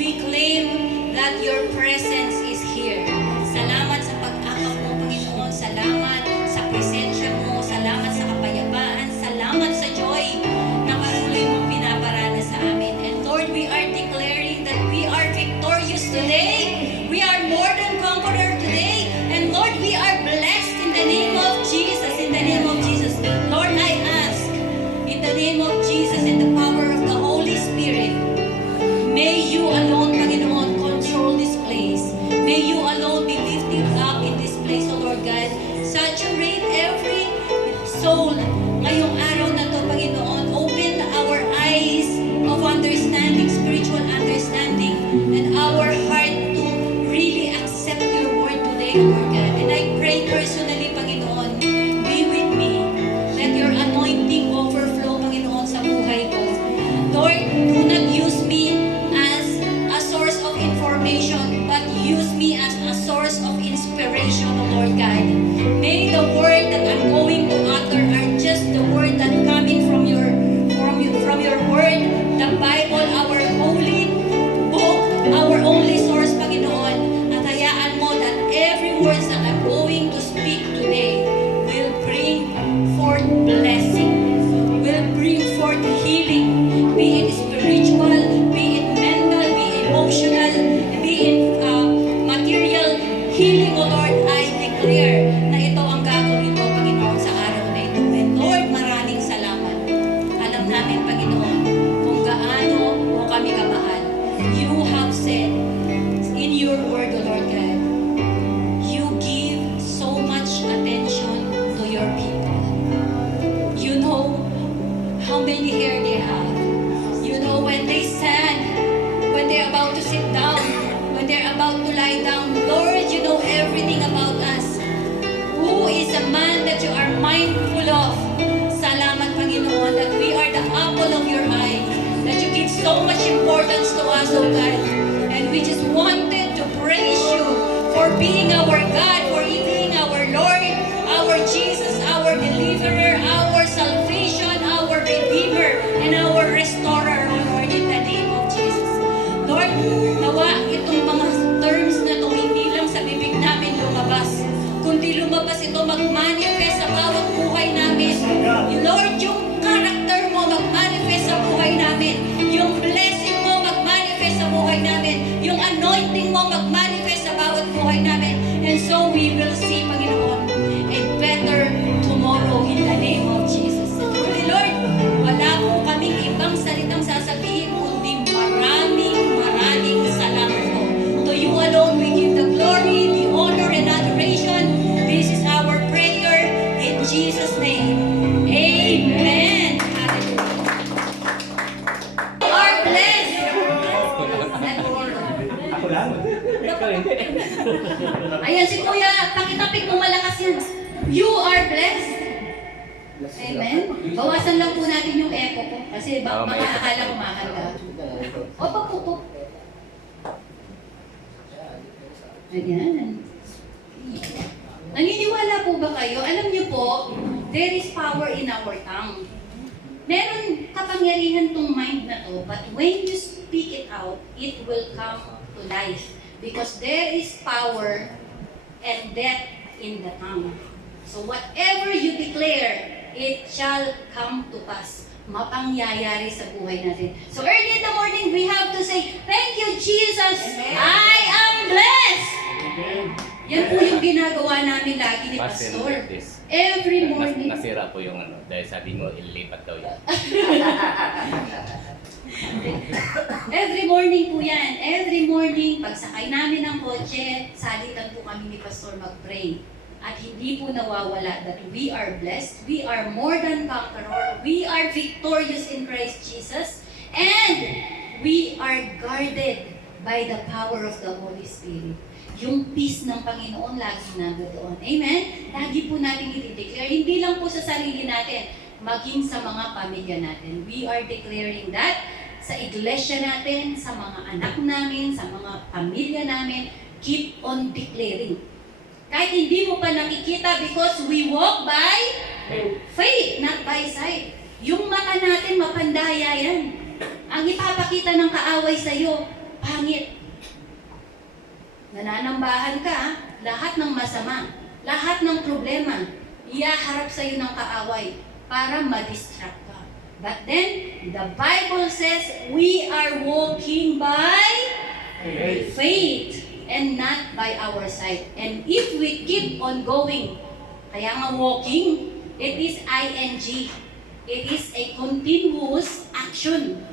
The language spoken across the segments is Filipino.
we claim that your presence is here. Salamat sa pag-akap mo, Panginoon. Salamat sa presensya mo. Salamat sa kapayapaan. Salamat sa joy na patuloy mong pinaparana sa amin. And Lord, we are declaring that we are victorious today. We are more than conqueror today. And Lord, we are blessed in the name of Jesus. In the name of Jesus. Lord, I ask, in the name of Jesus and the power of the Holy Spirit, may you alone, Panginoon, control this place. May you alone be lifted up in this place, O Lord God. Saturate every soul ngayong araw na to, Panginoon. Open our eyes of understanding, spiritual understanding, and our heart to really accept your word today, O Lord God. And I pray personally, Panginoon, be with me. Let your anointing overflow, Panginoon, sa buhay ko. Lord, do not use me as a source of information, but use me as a source of inspiration, O Lord God. May the word that I'm going to utter are just the word that coming from your word, the Bible, our holy book, our only source, Panginoon. At hayaan mo that every words that I'm going to speak today will bring forth blessing, will bring forth healing, be it spiritual, be it mental, be it emotional, be it material healing, O Lord. I declare na ito ang gagawin mo, Panginoon, sa araw na ito. And Lord, maraming salamat. Alam namin, Panginoon, kung gaano mo kami kamahal. You have said in your word, O Lord God, you give so much attention to your people. You know how many hair they have. You know when they stand, when they're about to sit down, when they're about to lie down. Lord, you know everything about us. Who is the man that you are mindful of? Salamat, Panginoon, that we are the apple of your eye, that you give so much importance to us, O God. And we just wanted to praise you for being our God, for being our Lord, our Jesus, our deliverer, our salvation, our redeemer, and our restorer, O Lord, in the name of Jesus. Lord, nawa itong mga terms na to hindi lang sa bibig namin lumabas, kundi lumabas ito mag-manifest sa bawat buhay namin. Lord, yung character mo mag-manifest sa buhay namin, yung blessing mo mag-manifest sa buhay namin, yung anointing mo mag-manifest sa bawat buhay namin. And so we will see, Panginoon, a better tomorrow in the name of Jesus. And truly, Lord, wala po kaming ibang salitang sasabihin kundi maraming salamat po. To you alone we give the glory, the honor, and adoration. This is our prayer in Jesus' name. Amen. Hallelujah. You are blessed. Ako lang. Ayan si Kuya, pakitapik mo malakas yan. You are blessed. Amen. Bawasan lang po natin yung echo ko kasi baka akala ko makakanta. Opo po. Ayan. Naniniwala po ba kayo? Alam niyo po, there is power in our tongue. Meron kapangyarihan tong mind na to, but when you speak it out, it will come to life. Because there is power and death in the tongue. So whatever you declare, it shall come to pass. Mapangyayari sa buhay natin. So early in the morning, we have to say, thank you, Jesus. Amen. I am blessed. Amen. Yan po yung ginagawa namin lagi ni Pastor. Every morning. Nasira po yung dahil sabi mo, ilipat daw yan. Every morning po yan. Every morning, pagsakay namin ng kotse, salitan po kami ni Pastor mag-pray. At hindi po nawawala that we are blessed, we are more than conqueror, we are victorious in Christ Jesus, and we are guarded by the power of the Holy Spirit. Yung peace ng Panginoon laging nandoon. Amen? Lagi po natin i-declare, hindi lang po sa sarili natin, maging sa mga pamilya natin. We are declaring that sa iglesia natin, sa mga anak namin, sa mga pamilya namin, keep on declaring. Kahit hindi mo pa nakikita because we walk by faith, not by sight. Yung mata natin, mapandaya yan. Ang ipapakita ng kaaway sa'yo, langit. Nananambahan ka, lahat ng masama, lahat ng problema, iyaharap sa'yo ng kaaway para ma-distract ka. But then, the Bible says, we are walking by faith and not by our sight. And if we keep on going, kaya nga walking, it is ing. It is a continuous action.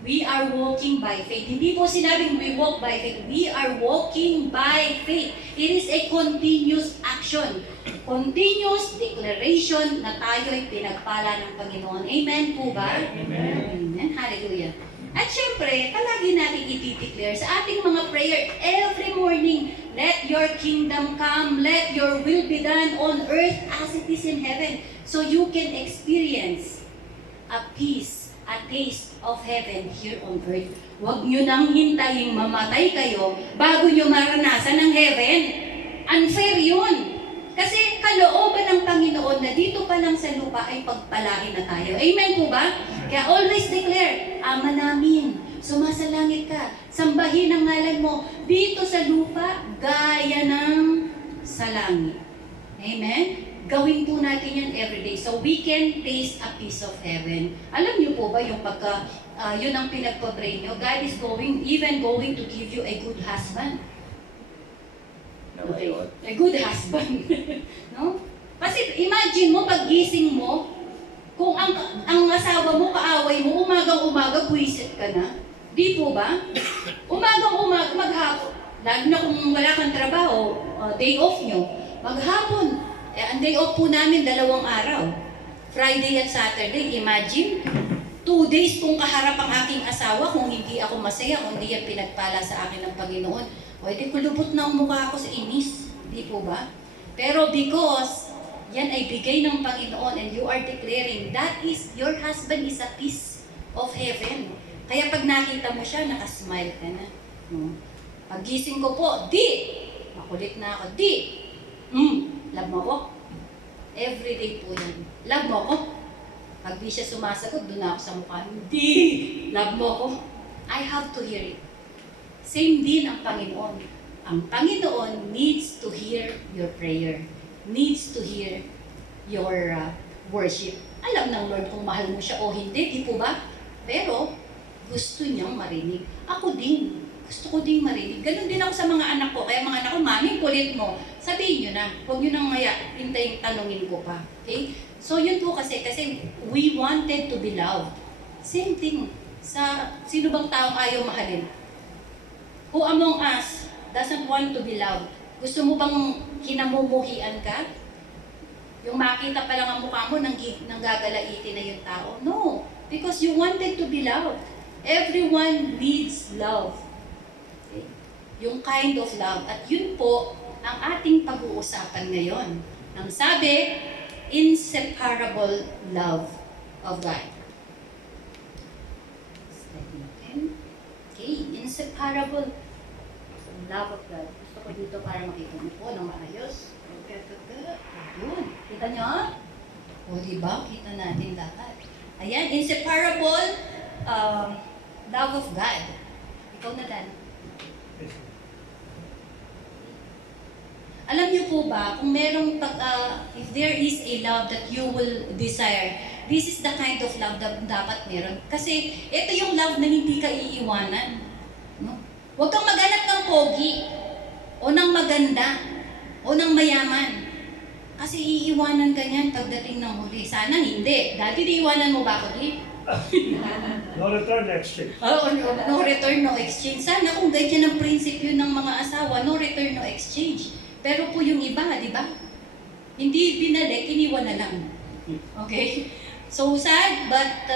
We are walking by faith. Hindi po sinabing we walk by faith. We are walking by faith. It is a continuous action. Continuous declaration na tayo ay pinagpala ng Panginoon. Amen po ba? Amen. Amen. Hallelujah. At syempre, palagi natin i-declare sa ating mga prayer every morning, let your kingdom come, let your will be done on earth as it is in heaven. So you can experience a peace, a taste of heaven here on earth. Huwag nyo nang hintayin mamatay kayo bago nyo maranasan ng heaven. Unfair yun. Kasi kalooban ng Panginoon na dito pa lang sa lupa ay pagpalain na tayo. Amen po ba? Kaya always declare, Ama namin, sumasalangit ka, sambahin ang ngalan mo dito sa lupa, gaya ng sa langit. Amen? Gawin po natin yan everyday so we can taste a piece of heaven. Alam niyo po ba yung pagka, yun ang pinagpapray nyo, God is even going to give you a good husband. Okay. A good husband. No? Kasi imagine mo, paggising mo, kung ang asawa mo, kaaway mo, umagang-umaga, buwisit ka na. Di po ba? Umagang-umaga, maghapon. Lalo na kung wala kang trabaho, day off nyo, maghapon. Ang day off po namin, 2 araw. Friday at Saturday. Imagine, 2 days kung kaharap ang aking asawa, kung hindi ako masaya, kung hindi yan pinagpala sa akin ng Panginoon. O, edi kulubot na ang mukha ako sa inis. Di po ba? Pero because yan ay bigay ng Panginoon and you are declaring that is, your husband is a piece of heaven. Kaya pag nakita mo siya, nakasmile ka na. Paggising ko po, di! Makulit na ako, di! Love mo ako? Everyday po yan. Love mo ako? Pag di siya sumasagot, doon ako sa mukha. Di! Love mo ako? I have to hear it. Same din ang Panginoon. Ang Panginoon needs to hear your prayer. Needs to hear your worship. Alam ng Lord kung mahal mo siya o hindi, di po ba? Pero, gusto niyang marinig. Ako din. Gusto ko din marinig. Ganon din ako sa mga anak ko. Kaya mga anak ko, Mami, kulit mo. Sabihin niyo na. Huwag niyo nang hintayin tanungin ko pa. Okay? So, yun po kasi we wanted to be loved. Same thing. Sino bang taong ayaw mahalin? Who among us doesn't want to be loved? Gusto mo bang kinamumuhian ka? Yung makita pa lang ang mukha mo, nanggagalaitin na yung tao? No. Because you wanted to be loved. Everyone needs love. Okay? Yung kind of love. At yun po ang ating pag-uusapan ngayon. Ang sabi, inseparable love of God. Okay, inseparable love of God. Gusto ko dito para makita niyo po ng maayos. Yun. Kita niyo? O, diba? Kita natin lahat. Ayan, inseparable love of God. Ikaw na, Dan. Alam niyo po ba, kung merong if there is a love that you will desire, this is the kind of love that dapat meron. Kasi ito yung love na hindi ka iiwanan. No? Huwag kang maghanap ng pogi, o ng maganda, o ng mayaman. Kasi iiwanan ka niyan pagdating ng huli. Sana hindi. Dati iiwanan mo ba ako, di? No return, no exchange. No return, no exchange. Sana kung ganyan ang prinsipyo ng mga asawa, no return, no exchange. Pero po yung iba, di ba? Hindi binalik, iniwan na lang. Okay? So sad, but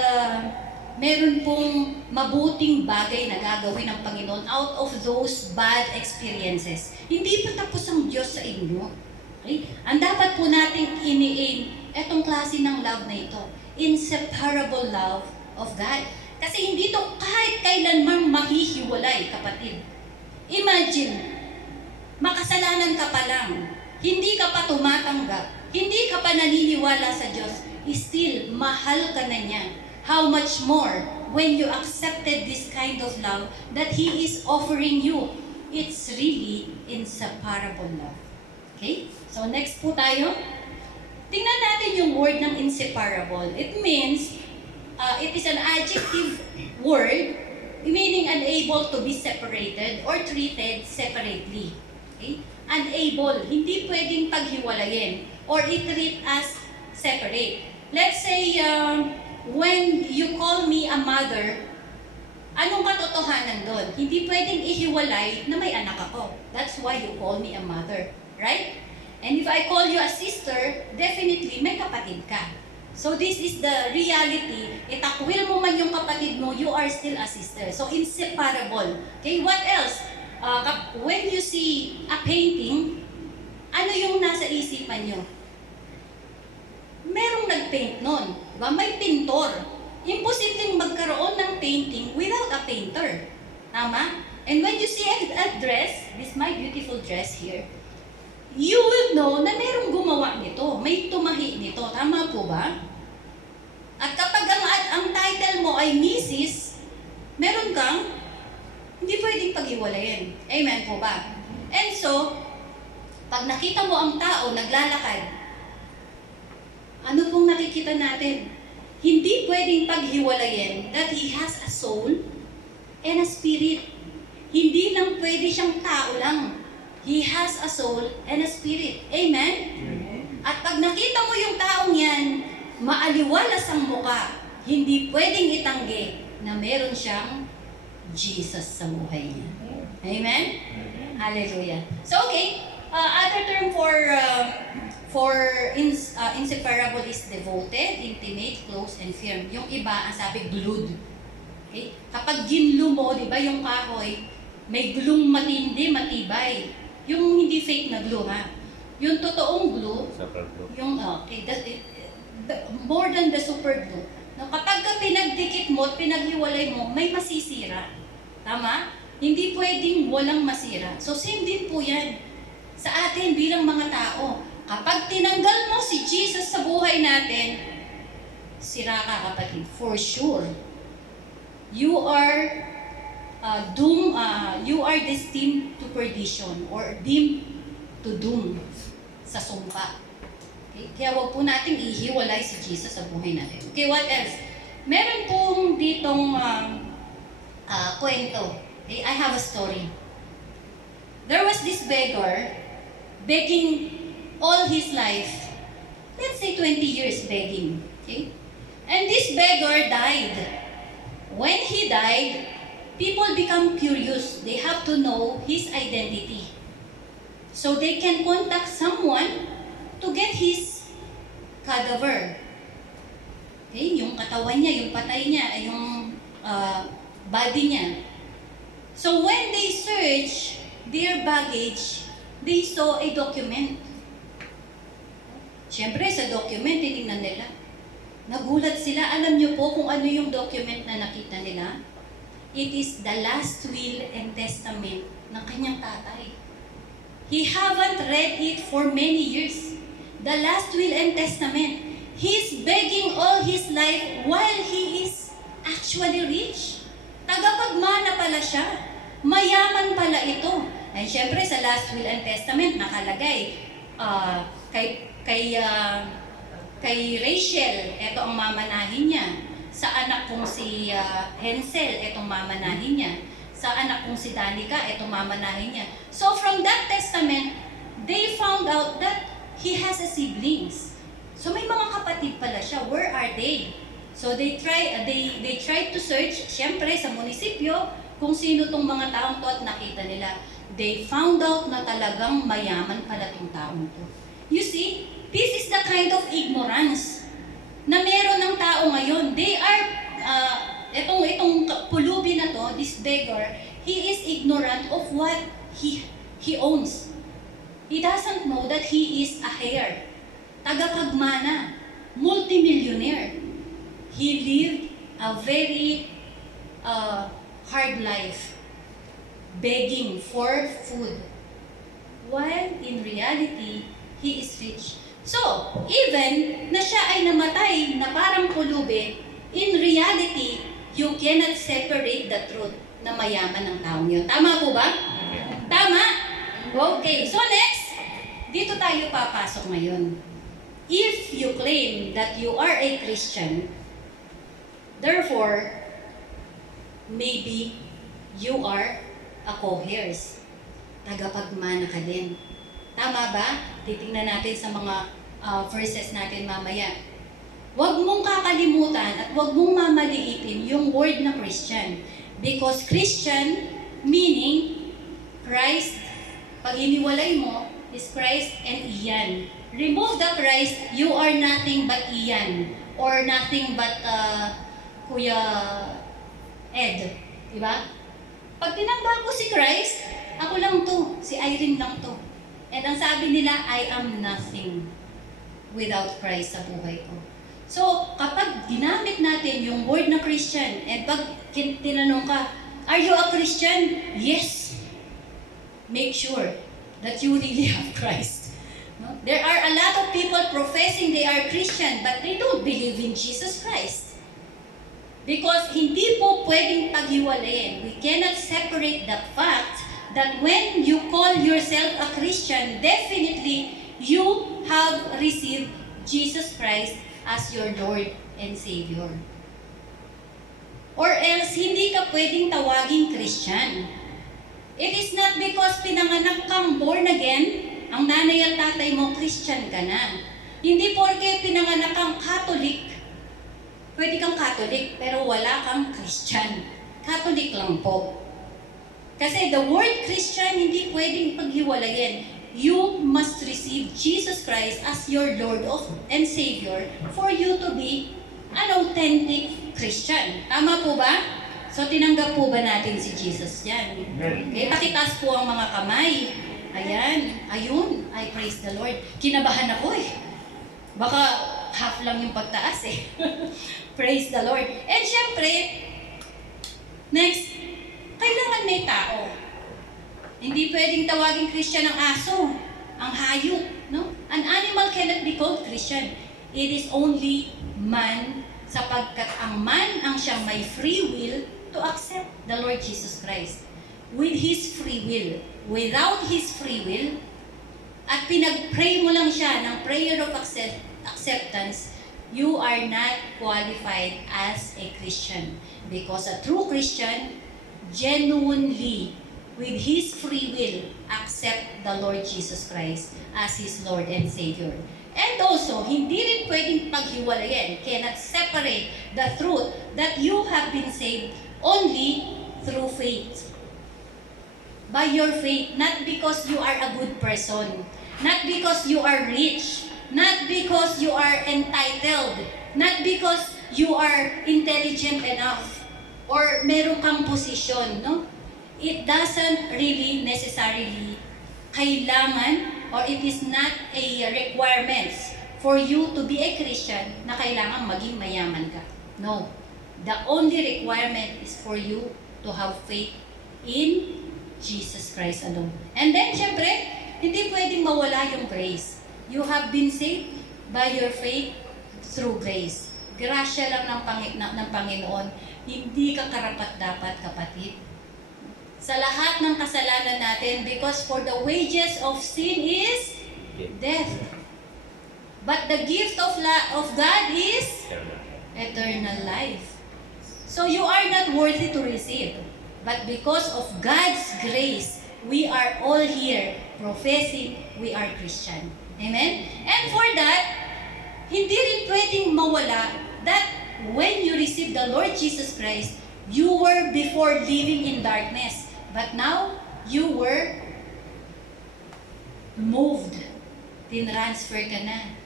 meron pong mabuting bagay na gagawin ng Panginoon out of those bad experiences. Hindi pa tapos ang Diyos sa inyo. Okay? Ang dapat po nating ini-aim, etong klase ng love na ito, inseparable love of God. Kasi hindi to kahit kailanman mahihiwalay, kapatid. Imagine, makasalanan ka pa lang, hindi ka pa tumatanggap, hindi ka pa naniniwala sa Diyos, still, mahal ka na niya. How much more when you accepted this kind of love that He is offering you. It's really inseparable love. Okay? So next po tayo. Tingnan natin yung word ng inseparable. It means, it is an adjective word meaning unable to be separated or treated separately. Okay? Unable, hindi pwedeng paghiwalayin or i-treat as separate. Let's say, when you call me a mother, anong katotohanan doon? Hindi pwedeng ihiwalay na may anak ako. That's why you call me a mother. Right? And if I call you a sister, definitely may kapatid ka. So this is the reality. Itakwil mo man yung kapatid mo, you are still a sister. So inseparable. Okay, what else? When you see a painting, ano yung nasa isipan nyo? Merong nag-paint nun. Diba? May pintor. Imposibleng magkaroon ng painting without a painter. Tama? And when you see a dress, this my beautiful dress here, you will know na merong gumawa nito. May tumahi nito. Tama po ba? At kapag ang title mo ay Mrs., meron kang hindi pwedeng paghiwalayin. Amen po ba? And so, pag nakita mo ang tao naglalakad, ano pong nakikita natin? Hindi pwedeng paghiwalayin that he has a soul and a spirit. Hindi lang pwede siyang tao lang. He has a soul and a spirit. Amen? At pag nakita mo yung taong yan, maaliwalas ang muka, hindi pwedeng itanggi na meron siyang Jesus sa buhay niya. Amen? Hallelujah. So okay, other term for inseparable is devoted, intimate, close, and firm. Yung iba, ang sabi, glued. Okay? Kapag ginlo mo, di ba yung kahoy, may glue matindi, matibay. Yung hindi fake na glue, ha? Yung totoong glue, Super glue. yung, more than the super glue. Na kapag ka pinagdikit mo at pinaghiwalay mo, may masisira. Tama? Hindi pwedeng walang masira. So same din po yan sa atin bilang mga tao. Kapag tinanggal mo si Jesus sa buhay natin, sira ka, kapatid. For sure. You are you are destined to perdition or deemed to doom sa sumpa. Okay? Kaya wag po nating ihiwalay si Jesus sa buhay natin. Okay, what else? Meron pong ditong kwento. Okay, I have a story. There was this beggar begging all his life. Let's say 20 years begging. Okay? And this beggar died. When he died, people become curious. They have to know his identity. So they can contact someone to get his cadaver. Okay? Yung katawan niya, yung patay niya, yung body niya. So when they search their baggage, they saw a document. Siyempre, sa document, titingnan nila. Nagulat sila. Alam niyo po kung ano yung document na nakita nila? It is the last will and testament ng kanyang tatay. He haven't read it for many years. The last will and testament. He's begging all his life while he is actually rich. Tagapagmana pala siya. Mayaman pala ito. And syempre sa last will and testament nakalagay kay Rachel, ito ang mamanahin niya. Sa anak kong si Hensel, itong mamanahin niya. Sa anak kong si Danica, itong mamanahin niya. So from that testament, they found out that he has a siblings. So may mga kapatid pala siya. Where are they? So they tried to search, syempre sa munisipyo, kung sino tong mga taong to at nakita nila. They found out na talagang mayaman pala tong taong to. You see, this is the kind of ignorance na meron ng tao ngayon. They are, itong pulubi na to, this beggar, he is ignorant of what he owns. He doesn't know that he is a heir, tagapagmana, multimillionaire. He lived a very hard life, begging for food, while in reality, he is rich. So, even na siya ay namatay na parang pulubi, in reality, you cannot separate the truth na mayaman ng taong yun. Tama po ba? Tama? Okay. So next, dito tayo papasok ngayon. If you claim that you are a Christian, therefore, maybe you are a co-heirs. Tagapagmana ka din. Tama ba? Titingnan natin sa mga verses natin mamaya. Huwag mong kakalimutan at huwag mong mamaliitin yung word na Christian. Because Christian, meaning Christ, pag iniwalay mo, is Christ and iyan. Remove the Christ, you are nothing but iyan. Or nothing but Kuya Ed. Diba? Pag tinambal ko si Christ, ako lang to. Si Irene lang to. And ang sabi nila, I am nothing without Christ sa buhay ko. So, kapag ginamit natin yung word na Christian, and pag tinanong ka, are you a Christian? Yes. Make sure that you really have Christ. No? There are a lot of people professing they are Christian, but they don't believe in Jesus Christ. Because hindi po pwedeng paghiwalayin. We cannot separate the fact that when you call yourself a Christian, definitely you have received Jesus Christ as your Lord and Savior. Or else, hindi ka pwedeng tawaging Christian. It is not because pinanganak kang born again, ang nanay at tatay mo, Christian ka na. Hindi porke pinanganak kang Catholic, pwede kang Catholic, pero wala kang Christian. Catholic lang po. Kasi the word Christian, hindi pwedeng paghiwalayin. You must receive Jesus Christ as your Lord and Savior for you to be an authentic Christian. Tama po ba? So, tinanggap po ba natin si Jesus yan? Okay, pakitaas po ang mga kamay. Ayan, ayun, I praise the Lord. Kinabahan ako eh. Baka half lang yung pagtaas eh. Praise the Lord. And syempre, next, kailangan may tao. Hindi pwedeng tawaging Christian ang aso, ang hayop, no? An animal cannot be called Christian. It is only man, sapagkat ang man ang siyang may free will to accept the Lord Jesus Christ. With His free will. Without His free will, at pinag-pray mo lang siya ng prayer of acceptance, you are not qualified as a Christian. Because a true Christian, genuinely, with his free will, accept the Lord Jesus Christ as his Lord and Savior. And also, hindi rin pwedeng paghiwalayan, cannot separate the truth that you have been saved only through faith. By your faith, not because you are a good person, not because you are rich, not because you are entitled, not because you are intelligent enough, or meron kang posisyon, no? It doesn't really necessarily kailangan, or it is not a requirement for you to be a Christian na kailangan maging mayaman ka. No. The only requirement is for you to have faith in Jesus Christ alone. And then, syempre, hindi pwedeng mawala yung grace. You have been saved by your faith through grace. Grasya lang ng Panginoon. Hindi ka karapat-dapat, kapatid. Sa lahat ng kasalanan natin, because for the wages of sin is death. But the gift of God is eternal life. So you are not worthy to receive. But because of God's grace, we are all here professing we are Christian. Amen? And for that, hindi rin pwedeng mawala that when you receive the Lord Jesus Christ, you were before living in darkness. But now, you were moved. Tinransfer ka na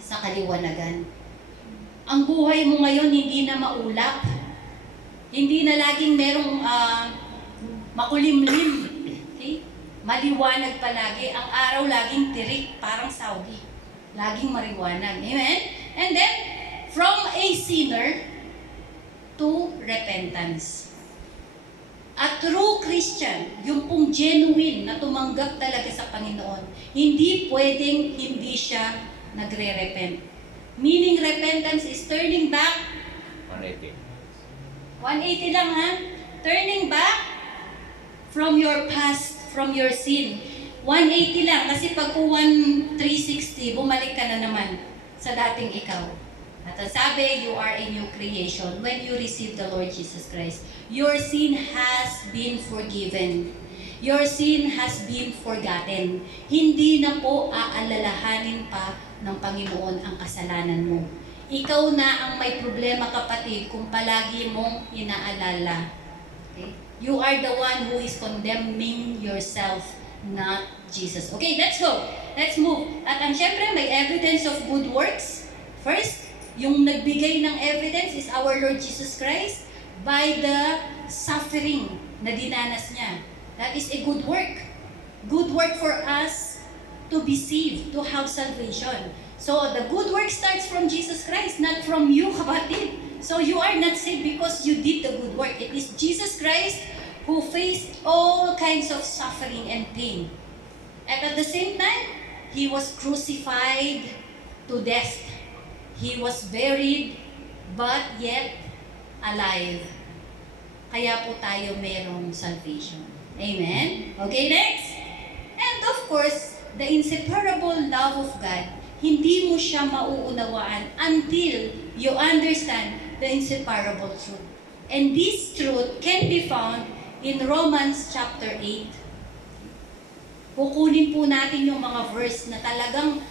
sa kaliwanagan. Ang buhay mo ngayon hindi na maulap. Hindi na laging merong makulimlim. Okay? Maliwanag palagi. Ang araw laging tirik, parang saudi. Laging mariwanag. Amen? And then, from a sinner to repentance. A true Christian, yung pong genuine na tumanggap talaga sa Panginoon, hindi pwedeng hindi siya nagre-repent. Meaning repentance is turning back 180 lang ha. Turning back from your past, from your sin. 180 lang kasi pag 360, bumalik ka na naman sa dating ikaw. At ang sabi, you are a new creation when you receive the Lord Jesus Christ. Your sin has been forgiven. Your sin has been forgotten. Hindi na po aalalahanin pa ng Panginoon ang kasalanan mo. Ikaw na ang may problema, kapatid, kung palagi mong inaalala. Okay? You are the one who is condemning yourself, not Jesus. Okay, let's go. Let's move. At ang syempre, may evidence of good works. First, yung nagbigay ng evidence is our Lord Jesus Christ by the suffering na dinanas niya. That is a good work. Good work for us to be saved, to have salvation. So the good work starts from Jesus Christ, not from you, kapatid. So you are not saved because you did the good work. It is Jesus Christ who faced all kinds of suffering and pain. And at the same time, He was crucified to death. He was buried, but yet alive. Kaya po tayo merong salvation. Amen? Okay, next. And of course, the inseparable love of God, hindi mo siya mauunawaan until you understand the inseparable truth. And this truth can be found in Romans chapter 8. Kukunin po natin yung mga verse na talagang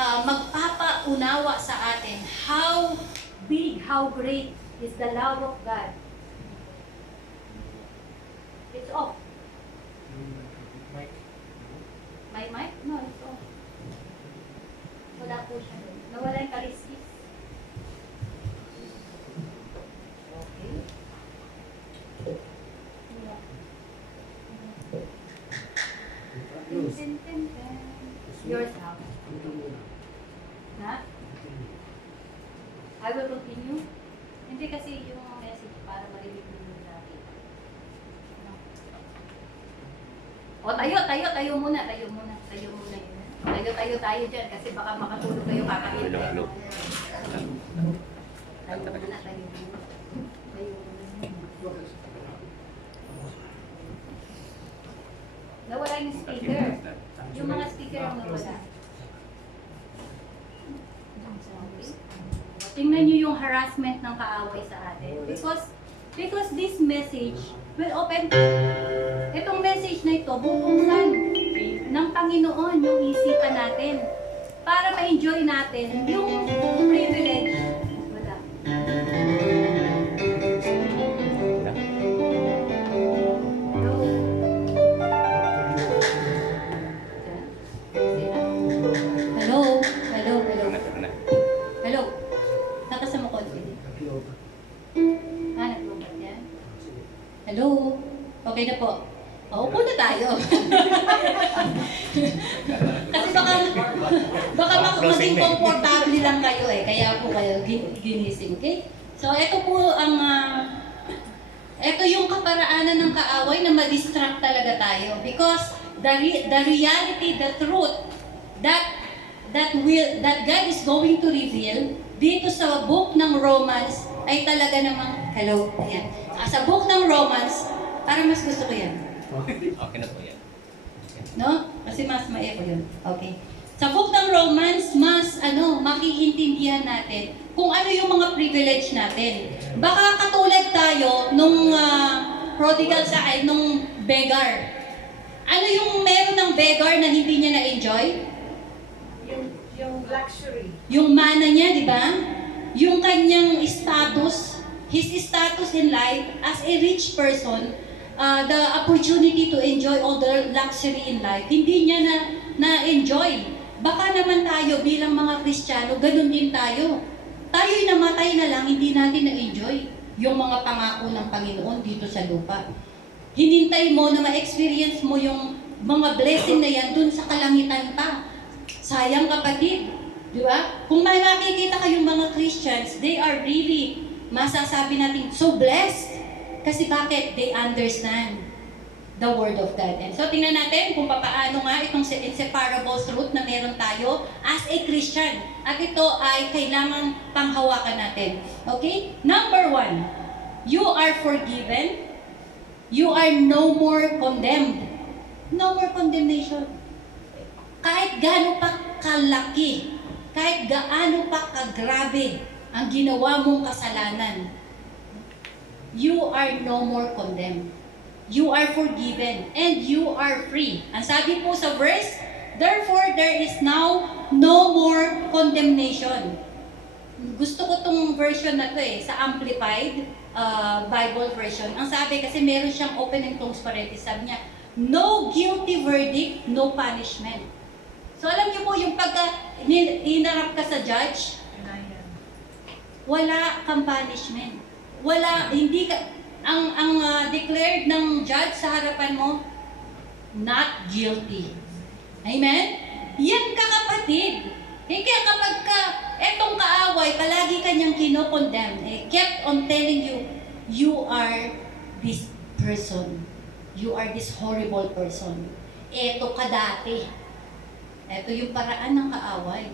magpapaunawa sa atin how big, how great is the love of God. It's off. May mic? No, it's off. Wala po siya doon. Nawala yung kaliskis. Okay. Wala. Ten, ten, ten. Yours out. Ha? I will continue. Hindi kasi yung message para marinig mo natin. No. O tayo muna yun. Tayo dyan kasi baka makatulog kayo kakain. Hello. Tayo muna. Nawala yung speaker. Yung mga speaker ang nawala. Tingnan nyo yung harassment ng kaaway sa atin. Because this message will open, itong message na ito, bubuksan ng Panginoon yung isipan natin para ma-enjoy natin yung privilege. Wala. Hello. Nakasama ko ulit. Naglubat yan? Hello. Okay na po. Upo na tayo. Kasi baka maging komportable lang kayo kaya po kayo ginising, okay? So, ito po ang, ito yung kaparaanan ng kaaway na ma-distract talaga tayo. Because the reality, the truth, that God is going to reveal dito sa book ng Romans ay talaga namang, hello, ayan. Sa book ng Romans, para mas gusto ko yan. Okay na po yan. No? Kasi mas ma-echo yun. Okay. Sa book ng Romans, mas makiintindihan natin kung ano yung mga privilege natin. Baka katulad tayo nung prodigal nung beggar. Ano yung meron ng beggar na hindi niya na-enjoy? Yung luxury. Yung mana niya, di ba? Yung kanyang status, his status in life as a rich person, the opportunity to enjoy all the luxury in life, hindi niya na-enjoy. Baka naman tayo bilang mga Kristiyano, ganun din tayo. Tayo'y namatay na lang, hindi natin na-enjoy yung mga pangako ng Panginoon dito sa lupa. Hinintay mo na ma-experience mo yung mga blessing na yan dun sa kalangitan pa. Sayang, kapatid. Di ba? Kung may makikita kayong mga Christians, they are really, masasabi natin, so blessed. Kasi bakit? They understand the Word of God. And so, tingnan natin kung paano nga itong inseparable truth na meron tayo as a Christian. At ito ay kailangang panghawakan natin. Okay? Number 1. You are forgiven. You are no more condemned. No more condemnation. Kahit gaano pa kalaki, kahit gaano pa kagrabe ang ginawa mong kasalanan, you are no more condemned. You are forgiven and you are free. Ang sabi po sa verse, therefore there is now no more condemnation. Gusto ko tong version na to sa Amplified Bible version. Ang sabi kasi meron siyang open and close parenthesis. Sabi niya, no guilty verdict, no punishment. So alam niyo po, yung pagka hinarap ka sa judge, wala kang punishment. Wala, hindi ka, ang declared ng judge sa harapan mo, not guilty. Amen? Yan ka kapatid. Kaya kapag etong kaaway, palagi kanyang kinokondemn, kept on telling you, you are this person. You are this horrible person. Eto ka dati. Eto yung paraan ng kaaway.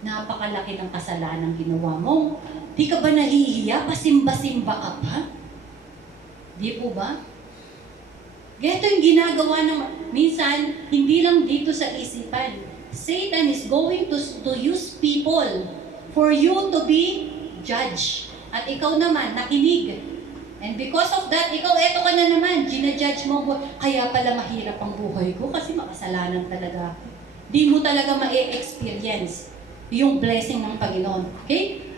Napakalaki ng kasalanan ginawa mo. Di ka ba nahihiya? Pasimba-simba ka pa? Di po ba? Ito yung ginagawa ng minsan, hindi lang dito sa isipan. Satan is going to use people for you to be judged. At ikaw naman, nakinig. And because of that, ikaw, eto ka na naman, ginajudge mo, kaya pala mahirap ang buhay ko kasi makasalanan talaga. Di mo talaga ma-experience yung blessing ng Panginoon. Okay?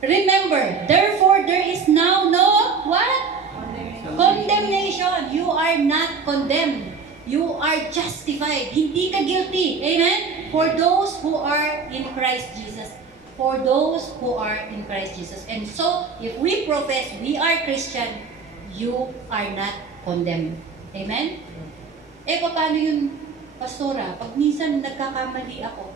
Remember, therefore, there is now no, what? Condemnation. You are not condemned. You are justified. Hindi ka guilty. Amen? For those who are in Christ Jesus. For those who are in Christ Jesus. And so, if we profess we are Christian, you are not condemned. Amen? Paano yun, Pastora? Pag minsan nagkakamali ako,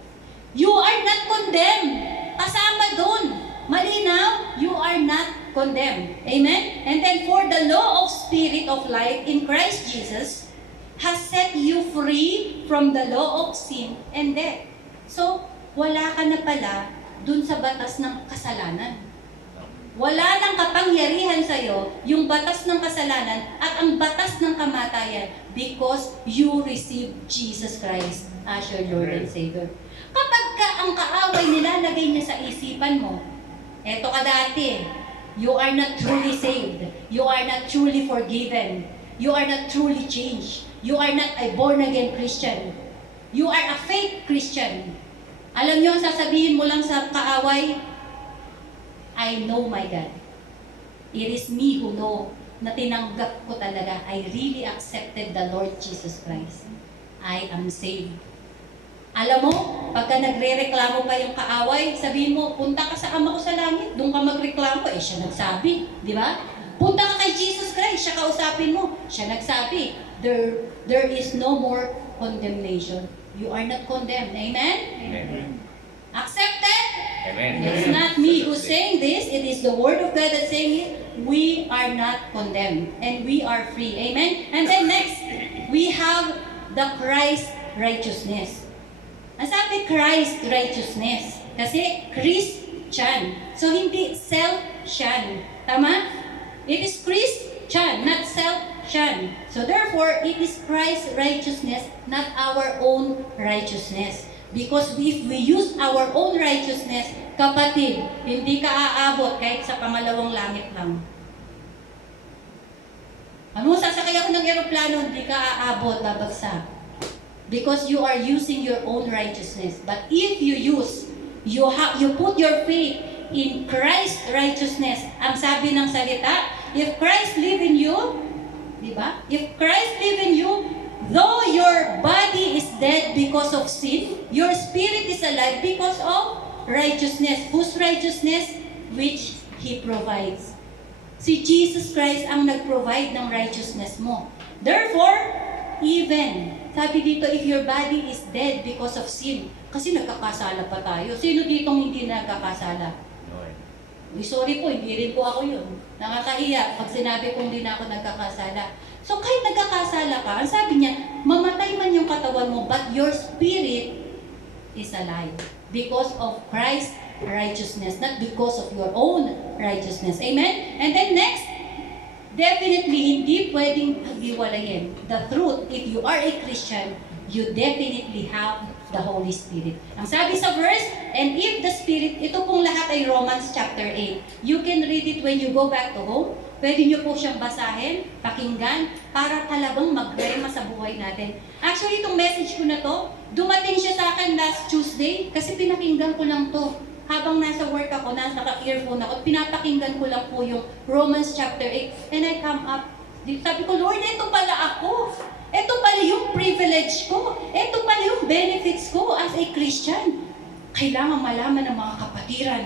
you are not condemned. Kasama doon. Malinaw, you are not condemned. Amen? And then, for the law of spirit of life in Christ Jesus has set you free from the law of sin and death. So, wala ka na pala dun sa batas ng kasalanan. Wala nang kapangyarihan sa'yo yung batas ng kasalanan at ang batas ng kamatayan because you receive Jesus Christ as your Lord and Savior. Kapag ang kaaway nilalagay niya sa isipan mo, eto ka dati, you are not truly saved. You are not truly forgiven. You are not truly changed. You are not a born-again Christian. You are a fake Christian. Alam niyo, sasabihin mo lang sa kaaway, I know my God. It is me who know na tinanggap ko talaga. I really accepted the Lord Jesus Christ. I am saved. Alam mo, pagka nagre-reklamo pa yung kaaway, sabihin mo, punta ka sa Ama ko sa langit, doon ka magreklamo, siya nagsabi, di ba? Punta ka kay Jesus Christ, siya kausapin mo, siya nagsabi, there is no more condemnation. You are not condemned. Amen? Amen. Accepted? Amen. It's not me who's saying this, it is the Word of God that's saying it. We are not condemned, and we are free. Amen? And then next, we have the Christ righteousness. Ang sabi, Christ righteousness. Kasi Christian. So, hindi self-shan. Tama? It is Christian, not self-shan. So, therefore, it is Christ's righteousness, not our own righteousness. Because if we use our own righteousness, kapatid, hindi ka aabot kahit sa pangalawang langit lang. Ano, sasakay ako ng eroplano, hindi ka aabot, babagsak. Because you are using your own righteousness. But if you use, you put your faith in Christ's righteousness. Ang sabi ng salita, if Christ live in you, di ba? If Christ live in you, though your body is dead because of sin, your spirit is alive because of righteousness. Whose righteousness? Which He provides. Si Jesus Christ ang nag-provide ng righteousness mo. Therefore, even, sabi dito, if your body is dead because of sin, kasi nagkakasala pa tayo. Sino ditong hindi nagkakasala? Uy, sorry po, hindi rin po ako yun. Nakakahiya pag sinabi kong hindi na ako nagkakasala. So kahit nagkakasala ka, ang sabi niya, mamatay man yung katawan mo, but your spirit is alive. Because of Christ's righteousness, not because of your own righteousness. Amen? And then next, definitely hindi pwedeng paghiwalayin. The truth, if you are a Christian, you definitely have the Holy Spirit. Ang sabi sa verse, and if the Spirit, ito pong lahat ay Romans chapter 8. You can read it when you go back to home. Pwede nyo po siyang basahin, pakinggan, para talagang magrema sa buhay natin. Actually, itong message ko na to, dumating siya sa akin last Tuesday, kasi pinakinggan ko lang to. Habang nasa work ako, naka-earphone ako, pinapakinggan ko lang po yung Romans chapter 8. And I come up, sabi ko, Lord, ito pala ako. Ito pala yung privilege ko. Ito pala yung benefits ko as a Christian. Kailangan malaman ng mga kapatiran.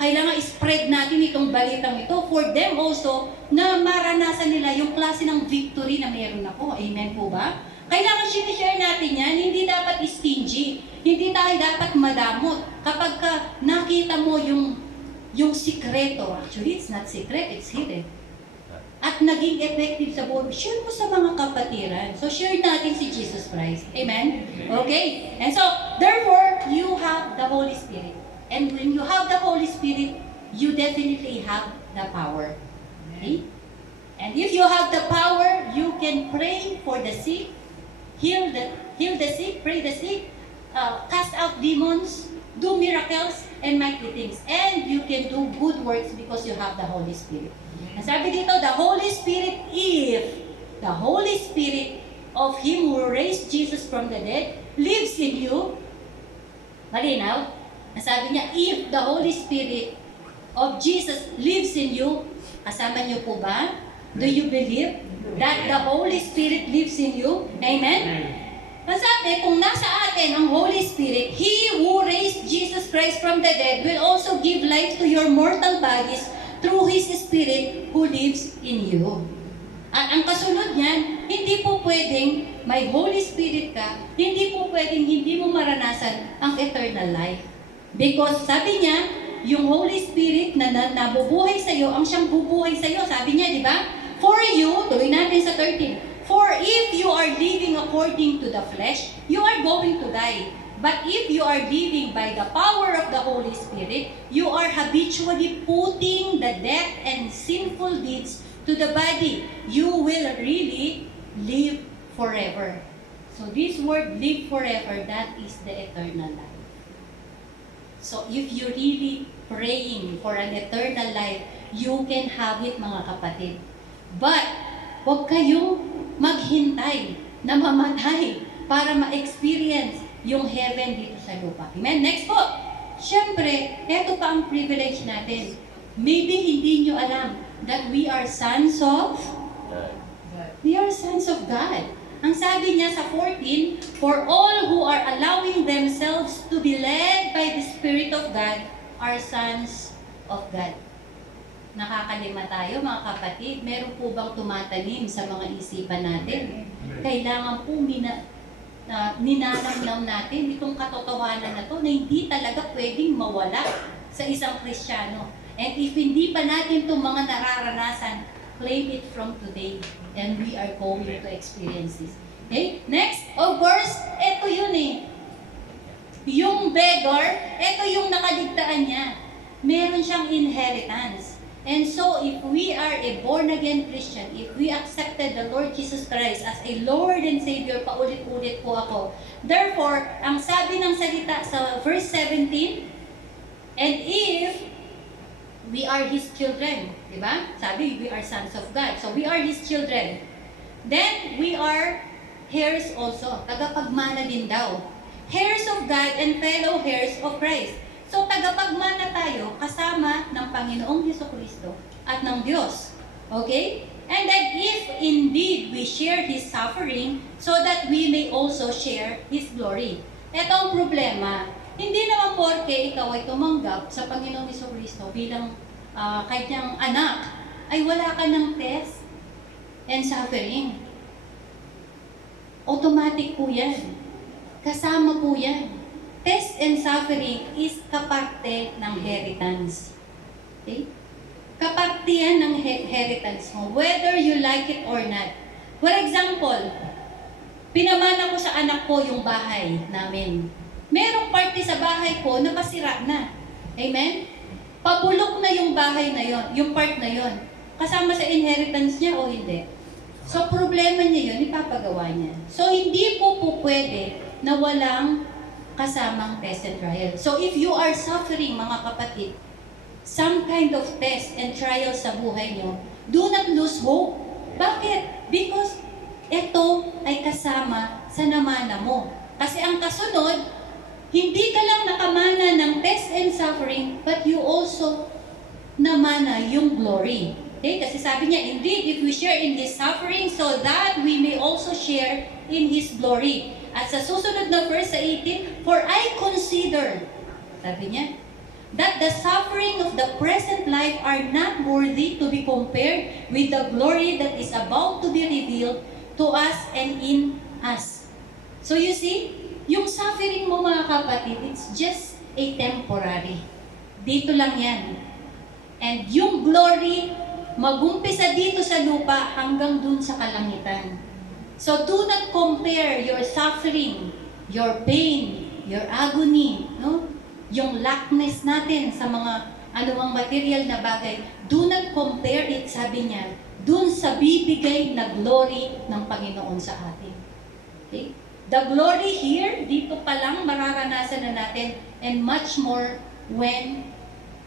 Kailangan spread natin itong balitang ito for them also na maranasan nila yung klase ng victory na meron ako. Amen po ba? Kailangan sinishare natin yan. Hindi dapat stingy. Hindi tayo dapat madamot. Kapag nakita mo yung sikreto, actually it's not secret, it's hidden. At naging effective sa buhay, share mo sa mga kapatiran. So share natin si Jesus Christ. Amen? Okay? And so, therefore, you have the Holy Spirit. And when you have the Holy Spirit, you definitely have the power. Okay? And if you have the power, you can pray for the sick, heal the sick, pray the sick, cast out demons, do miracles, and mighty things. And you can do good works because you have the Holy Spirit. And sabi dito, the Holy Spirit, if the Holy Spirit of Him who raised Jesus from the dead lives in you, malinaw? Sabi niya, if the Holy Spirit of Jesus lives in you, kasama niyo po ba? Do you believe that the Holy Spirit lives in you? Amen? Sabi, kung nasa atin ang Holy Spirit, He who raised Jesus Christ from the dead will also give life to your mortal bodies through His Spirit who lives in you. At ang kasunod niyan, hindi po pwedeng may Holy Spirit ka, hindi po pwedeng hindi mo maranasan ang eternal life. Because sabi niya, yung Holy Spirit na nabubuhay sa iyo, ang siyang bubuhay sa iyo. Sabi niya, di ba? For you, tuloy natin sa 13, for if you are living according to the flesh, you are going to die. But if you are living by the power of the Holy Spirit, you are habitually putting the death and sinful deeds to the body. You will really live forever. So this word, live forever, that is the eternal life. So if you're really praying for an eternal life, you can have it, mga kapatid. But, huwag kayong maghintay na mamatay para ma-experience yung heaven dito sa lupa. Amen? Next po. Siyempre, eto pa ang privilege natin. Maybe hindi nyo alam that we are sons of God. Ang sabi niya sa 14, for all who are allowing themselves to be led by the Spirit of God are sons of God. Nakakalima tayo, mga kapatid. Meron po bang tumatanim sa mga isipan natin? Kailangan po ninanamnam natin itong katotohanan na to na hindi talaga pwedeng mawala sa isang Kristiyano. And if hindi pa natin itong mga nararanasan, claim it from today. And we are going to experience this. Okay? Next, of course, ito yun eh. Yung beggar, ito yung nakaligtaan niya. Meron siyang inheritance. And so, if we are a born-again Christian, if we accepted the Lord Jesus Christ as a Lord and Savior, paulit-ulit po ako. Therefore, ang sabi ng salita sa verse 17, and if we are His children, di ba? Sabi, we are sons of God. So, we are His children. Then, we are heirs also. Tagapagmana din daw. Heirs of God and fellow heirs of Christ. So, tagapagmana tayo kasama ng Panginoong Jesucristo at ng Diyos. Okay? And that if indeed we share His suffering, so that we may also share His glory. Ito ang problema. Hindi naman porke ikaw ay tumanggap sa Panginoong Jesucristo bilang kanyang anak, ay wala ka ng test and suffering. Automatic po yan. Kasama po yan. Test and suffering is kaparte ng inheritance. Okay? Kaparte yan ng inheritance mo, whether you like it or not. For example, pinamana ko sa anak ko yung bahay namin. Merong parte sa bahay ko na masira na. Amen? Pabulok na yung bahay na yon, yung part na yon. kasama sa inheritance niya o hindi? So, problema niya yun, ipapagawa niya. So, hindi po pwede na walang kasamang test and trial. So, if you are suffering, mga kapatid, some kind of test and trial sa buhay niyo, do not lose hope. Bakit? Because ito ay kasama sa namana mo. Kasi ang kasunod, hindi ka lang nakamana ng test and suffering, but you also namana yung glory. Okay? Kasi sabi niya, indeed, if we share in His suffering, so that we may also share in His glory. At sa susunod na verse sa 18, for I consider, sabi niya, that the suffering of the present life are not worthy to be compared with the glory that is about to be revealed to us and in us. So you see, yung suffering mo mga kapatid, it's just a temporary. Dito lang yan. And yung glory, mag-umpisa dito sa lupa hanggang dun sa kalangitan. So do not compare your suffering, your pain, your agony, no? Yung lackness natin sa mga anumang material na bagay. Do not compare it, sabi niya, dun sa bibigay na glory ng Panginoon sa atin. Okay? The glory here, dito pa lang mararanasan na natin, and much more when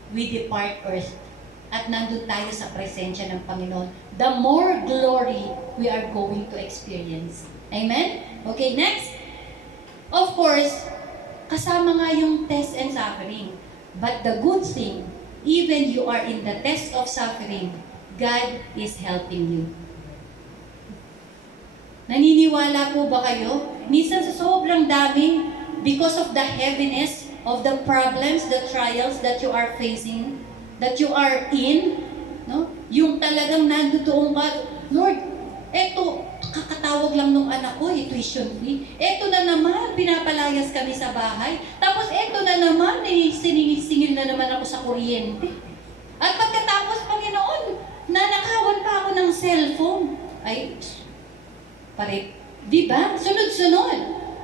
we depart earth at nandun tayo sa presensya ng Panginoon. The more glory we are going to experience. Amen? Okay, next. Of course, kasama nga yung test and suffering. But the good thing, even you are in the test of suffering, God is helping you. Naniniwala po ba kayo? Minsan sa sobrang dami, because of the heaviness of the problems, the trials that you are facing, that you are in, no? Yung talagang nandoon ka, Lord, eto, kakatawag lang nung anak ko, tuition fee. Eto na naman, pinapalayas kami sa bahay. Tapos eto na naman, sinisingil na naman ako sa kuryente. At pagkatapos, Panginoon, nanakawan pa ako ng cellphone. Ay, di ba? Sunod-sunod.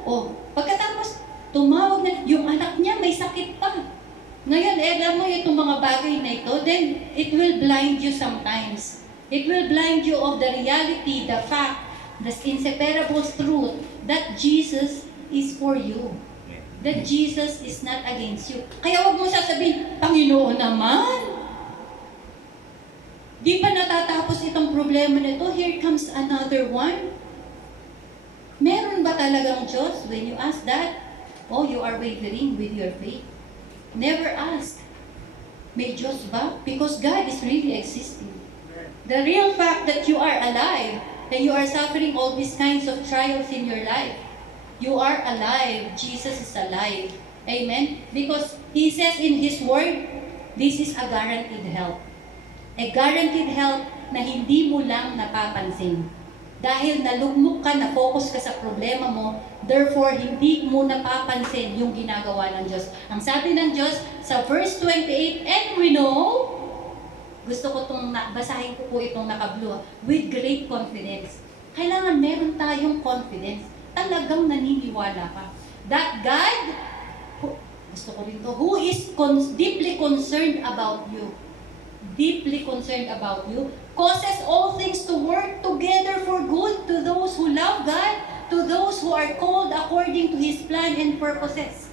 O, pagkatapos, tumawag na, yung anak niya may sakit pa. Ngayon, alam mo itong mga bagay na ito, then it will blind you sometimes. It will blind you of the reality, the fact, the inseparable truth that Jesus is for you. That Jesus is not against you. Kaya huwag mo sasabihin, Panginoon naman. Di pa natatapos itong problema na ito? Here comes another one. Meron ba talagang Diyos? When you ask that, oh, you are wavering with your faith. Never ask, may Diyos ba? Because God is really existing. The real fact that you are alive and you are suffering all these kinds of trials in your life, you are alive. Jesus is alive. Amen? Because He says in His Word, this is a guaranteed help. A guaranteed help na hindi mo lang napapansin. Dahil nalugmok ka, na-focus ka sa problema mo, therefore, hindi mo napapansin yung ginagawa ng Diyos. Ang sabi ng Diyos sa verse 28, and we know, gusto ko basahin ko po itong naka-blue, with great confidence. Kailangan meron tayong confidence. Talagang naniniwala ka. That God, gusto ko rin to, who is deeply concerned about you, causes all things to work together for good to those who love God, to those who are called according to His plan and purposes.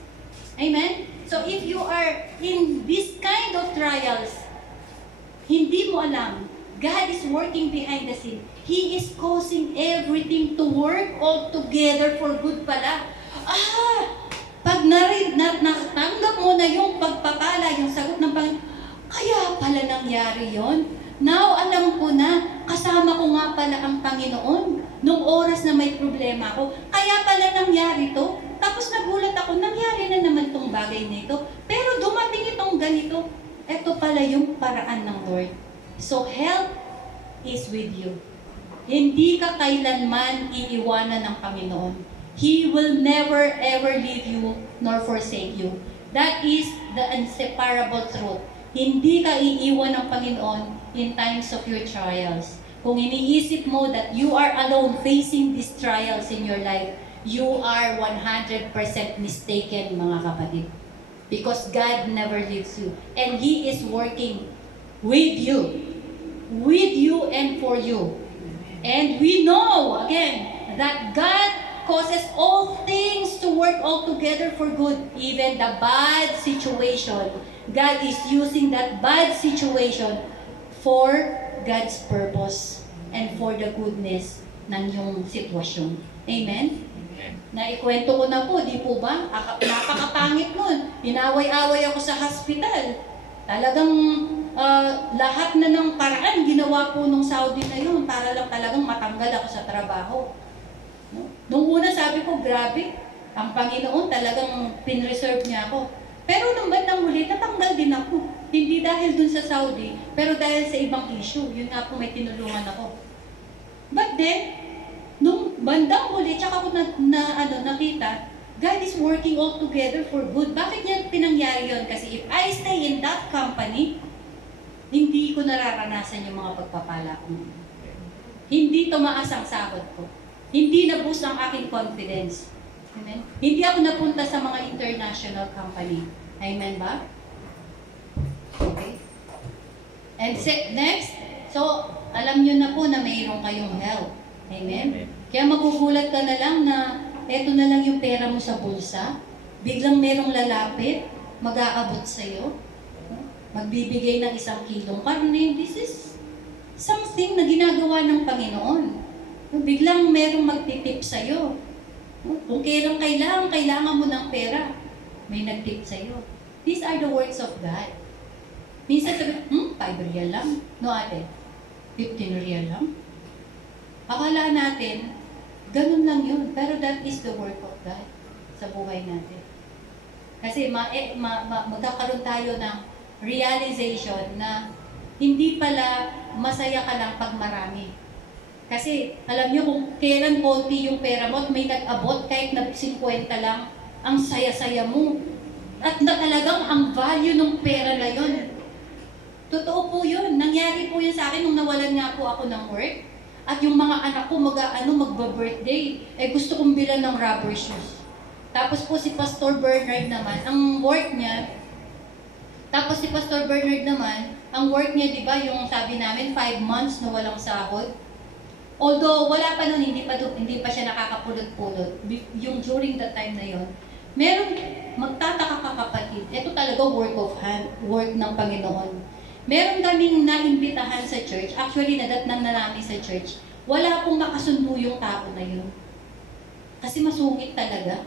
Amen? So if you are in this kind of trials, hindi mo alam, God is working behind the scene. He is causing everything to work all together for good pala. Pag natanggap mo na yung pagpapala, yung sagot ng Panginoon, kaya pala nangyari yon. Now, alam ko na, kasama ko nga pala ang Panginoon nung oras na may problema ako. Kaya pala nangyari to. Tapos nagulat ako, nangyari na naman tong bagay na ito. Pero dumating itong ganito. Ito pala yung paraan ng Lord. So, help is with you. Hindi ka kailanman iiwanan ng Panginoon. He will never ever leave you nor forsake you. That is the inseparable truth. Hindi ka iiwan ng Panginoon in times of your trials. Kung iniisip mo that you are alone facing these trials in your life, you are 100% mistaken, mga kapatid. Because God never leaves you. And He is working with you. with you and for you. And we know, again, that God causes all things to work all together for good, even the bad situation. God is using that bad situation for God's purpose and for the goodness ng yung sitwasyon. Amen? Naikwento ko na po, di po ba? Napakapangit nun. Inaway-away ako sa hospital. Talagang lahat na ng paraan ginawa po nung Saudi na yun para lang talagang matanggal ako sa trabaho. No? Nung una sabi ko, grabe, ang Panginoon talagang pinreserve niya ako. Pero nung bandang huli, natanggal din ako. Hindi dahil dun sa Saudi, pero dahil sa ibang issue. Yun nga po may tinulungan ako. But then, nung bandang huli, tsaka ko nakita, God is working all together for good. Bakit niya pinangyari yun? Kasi if I stay in that company, hindi ko nararanasan yung mga pagpapala ko. Hindi tumaas ang sahod ko. Hindi na-boost ang aking confidence. Amen? Hindi ako napunta sa mga international company. Amen ba? Okay. And next, so, alam nyo na po na mayroon kayong health. Amen? Kaya magugulat ka na lang na eto na lang yung pera mo sa bulsa, biglang merong lalapit, mag-aabot sa'yo, magbibigay ng 1 kilong karne. This is something na ginagawa ng Panginoon. Biglang merong magtitip sa'yo. Kung kailangan mo ng pera, may nagtip sa'yo. These are the works of God. Minsan sabi, 5 real lang. No ate, 15 real lang. Akala natin, ganun lang yun. Pero that is the work of God sa buhay natin. Kasi magkakaroon tayo ng realization na hindi pala masaya ka lang pag marami. Kasi alam nyo kung kailan konti yung pera mo at may nag-abot kahit na 50 lang, ang saya-saya mo. At na talagang ang value ng pera na yun. Totoo po yun. Nangyari po yun sa akin nung nawalan nga po ako ng work. At yung mga anak ko magba-birthday, gusto kong bilan ng rubber shoes. Tapos po si Pastor Bernard naman, ang work niya, ang work niya, di ba, yung sabi namin, 5 months na walang sahod. Although wala pa nun, hindi pa siya nakakapulot-pulot. Yung during that time na yon, meron, magtataka ka kapatid, ito talaga work ng Panginoon. Meron kaming naimbitahan sa church, actually nadatnan na namin sa church, wala pong makasundo yung tao na yun. Kasi masungit talaga.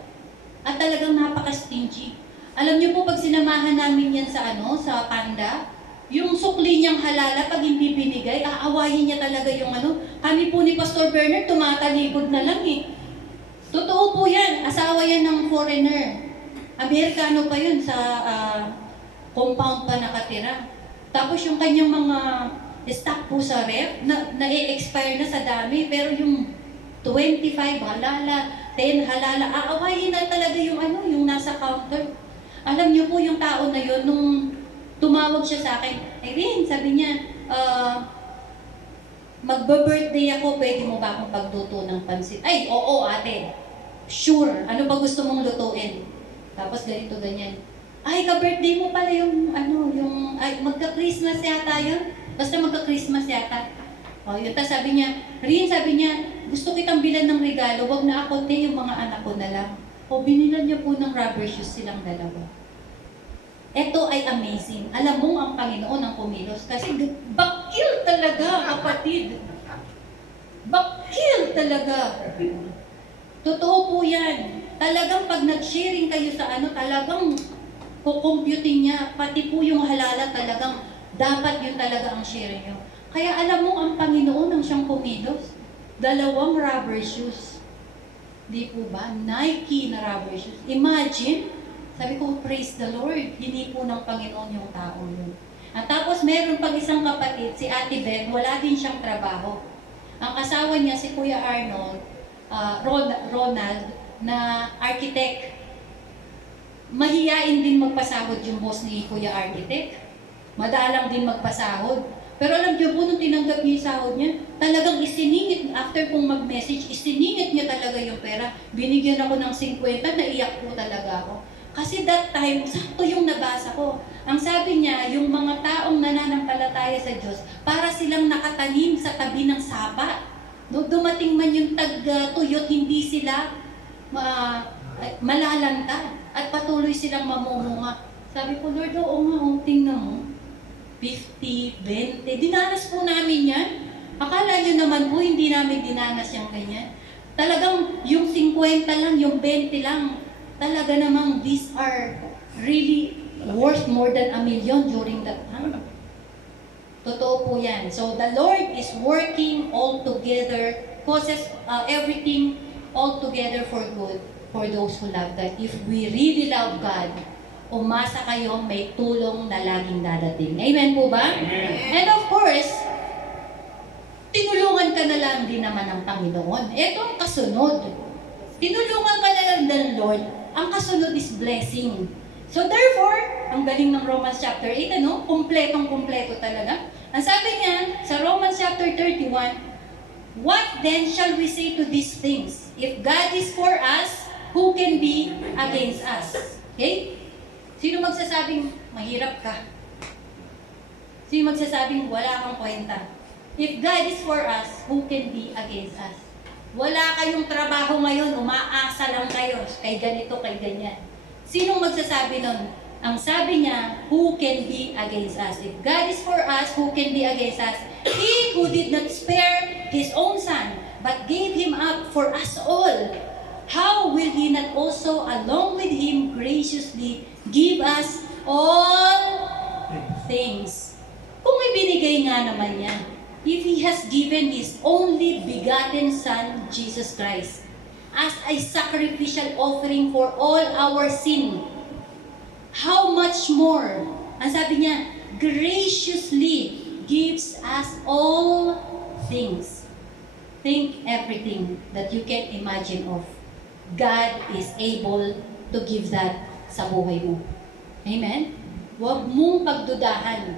At talagang napaka-stingy. Alam niyo po, pag sinamahan namin yan sa sa Panda, yung sukli niyang halala, pag hindi binigay, aawayin niya talaga yung Kami po ni Pastor Bernard, tumatalikod na lang eh. Totoo po yan, asawa yan ng foreigner. Amerikano pa yun, sa compound pa nakatira. Tapos yung kanyang mga stock po sa ref, na-expire na sa dami, pero yung 25 halala, 10 halala, aawayin na talaga yung yung nasa counter. Alam niyo po yung tao na yun, nung tumawag siya sa akin, Irene, sabi niya, magba-birthday ako, pwede mo ba akong pagluto ng pansit? Ay, oo ate, sure, ano ba gusto mong lutuin? Tapos ganito, ganyan. Ay, ka-birthday mo pala magka-Christmas yata yun. Basta magka-Christmas yata. O, yun, tapos sabi niya, gusto kitang bilan ng regalo, wag na ako, yung mga anak ko na lang. O, binilan niya po ng rubber shoes silang dalawa. Ito ay amazing. Alam mo ang Panginoon ang kumilos. Kasi bakil talaga, kapatid. Bakil talaga. Totoo po yan. Talagang pag nag-sharing kayo sa talagang kukumputin niya. Pati po yung halala talagang dapat yun talaga ang sharing nyo. Kaya alam mo ang Panginoon ang siyang kumilos. 2 rubber shoes. Di po ba? Nike na rubber shoes. Imagine, sabi ko, praise the Lord. Hinipo ng Panginoon yung tao yun. At tapos meron pang isang kapatid, si Ate Beth, wala din siyang trabaho. Ang asawa niya, si Kuya Ronald, na architect. Mahiyain din magpasahod yung boss ni Kuya Architect. Madalang din magpasahod. Pero alam niyo po, nung tinanggap niya yung sahod niya, talagang isiningit, after kong mag-message, isiningit niya talaga yung pera. Binigyan ako ng 50, naiyak po talaga ako. Kasi that time, sakto yung nabasa ko. Ang sabi niya, yung mga taong nananampalataya sa Diyos, para silang nakatanim sa tabi ng sapa. No, dumating man yung tag-tuyot, hindi sila malalanta at patuloy silang mamumunga. Sabi ko, Lord, oo nga, tingnan mo. 50, 20, dinanas po namin yan. Akala nyo naman po, hindi namin dinanas yung ganyan. Talagang yung 50 lang, yung 20 lang, talaga namang these are really worth more than 1 million during that time. Totoo po yan. So the Lord is working all together, causes everything all together for good for those who love God. If we really love God, umasa kayo, may tulong na laging dadating. Amen po ba? Amen. And of course, tinulungan ka na lang din naman ng Panginoon. Ito ang kasunod. Tinulungan ka na lang ng Lord. Ang kasunod is blessing. So therefore, ang galing ng Romans chapter 8, ano? Kumpletong-kumpleto talaga. Ang sabi niya sa Romans chapter 31, what then shall we say to these things? If God is for us, who can be against us? Okay? Sino magsasabing mahirap ka? Sino magsasabing wala kang kwenta? If God is for us, who can be against us? Wala kayong trabaho ngayon, umaasa lang kayo kay ganito, kay ganyan. Sinong magsasabi nun? Ang sabi niya, who can be against us? If God is for us, who can be against us? He who did not spare His own Son, but gave Him up for us all, how will He not also, along with Him, graciously give us all things? Kung ibinigay nga naman yan, if He has given His only begotten Son, Jesus Christ, as a sacrificial offering for all our sin, how much more, ang sabi niya, graciously gives us all things. Think everything that you can imagine of. God is able to give that sa buhay mo. Amen? Huwag mong pagdudahan.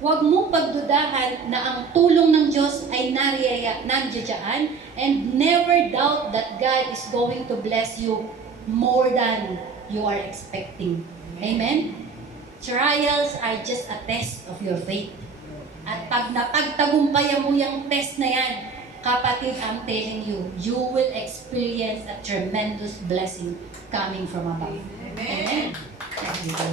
Huwag mong pagdudahan na ang tulong ng Diyos ay nandiyan, and never doubt that God is going to bless you more than you are expecting. Amen? Trials are just a test of your faith. At pag napagtagumpayan mo yung test na yan, kapatid, I'm telling you, you will experience a tremendous blessing coming from above. Amen? Amen.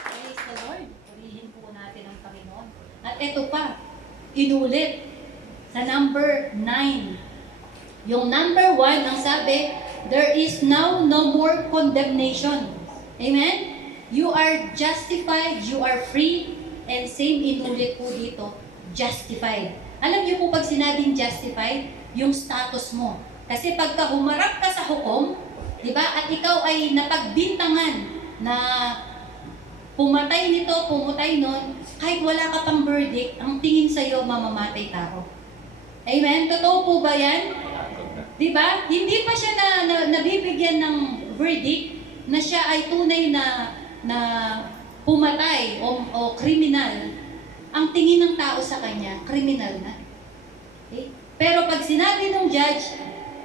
Praise the Lord. Purihin po natin ang Panginoon. At ito pa, inulit sa number 9. Yung number 1, ang sabi, there is now no more condemnation. Amen? You are justified, you are free, and same inulit po dito, justified. Alam niyo po pag sinabing justified, yung status mo. Kasi pagka humarap ka sa hukom, di ba, at ikaw ay napagbintangan na pumatay nito, pumutay nun, kahit wala ka pang verdict, ang tingin sa'yo, mamamatay tao. Amen? Totoo po ba yan? Di ba? Hindi pa siya nabibigyan ng verdict na siya ay tunay na pumatay o kriminal. Ang tingin ng tao sa kanya, kriminal na. Okay? Pero pag sinabi ng judge,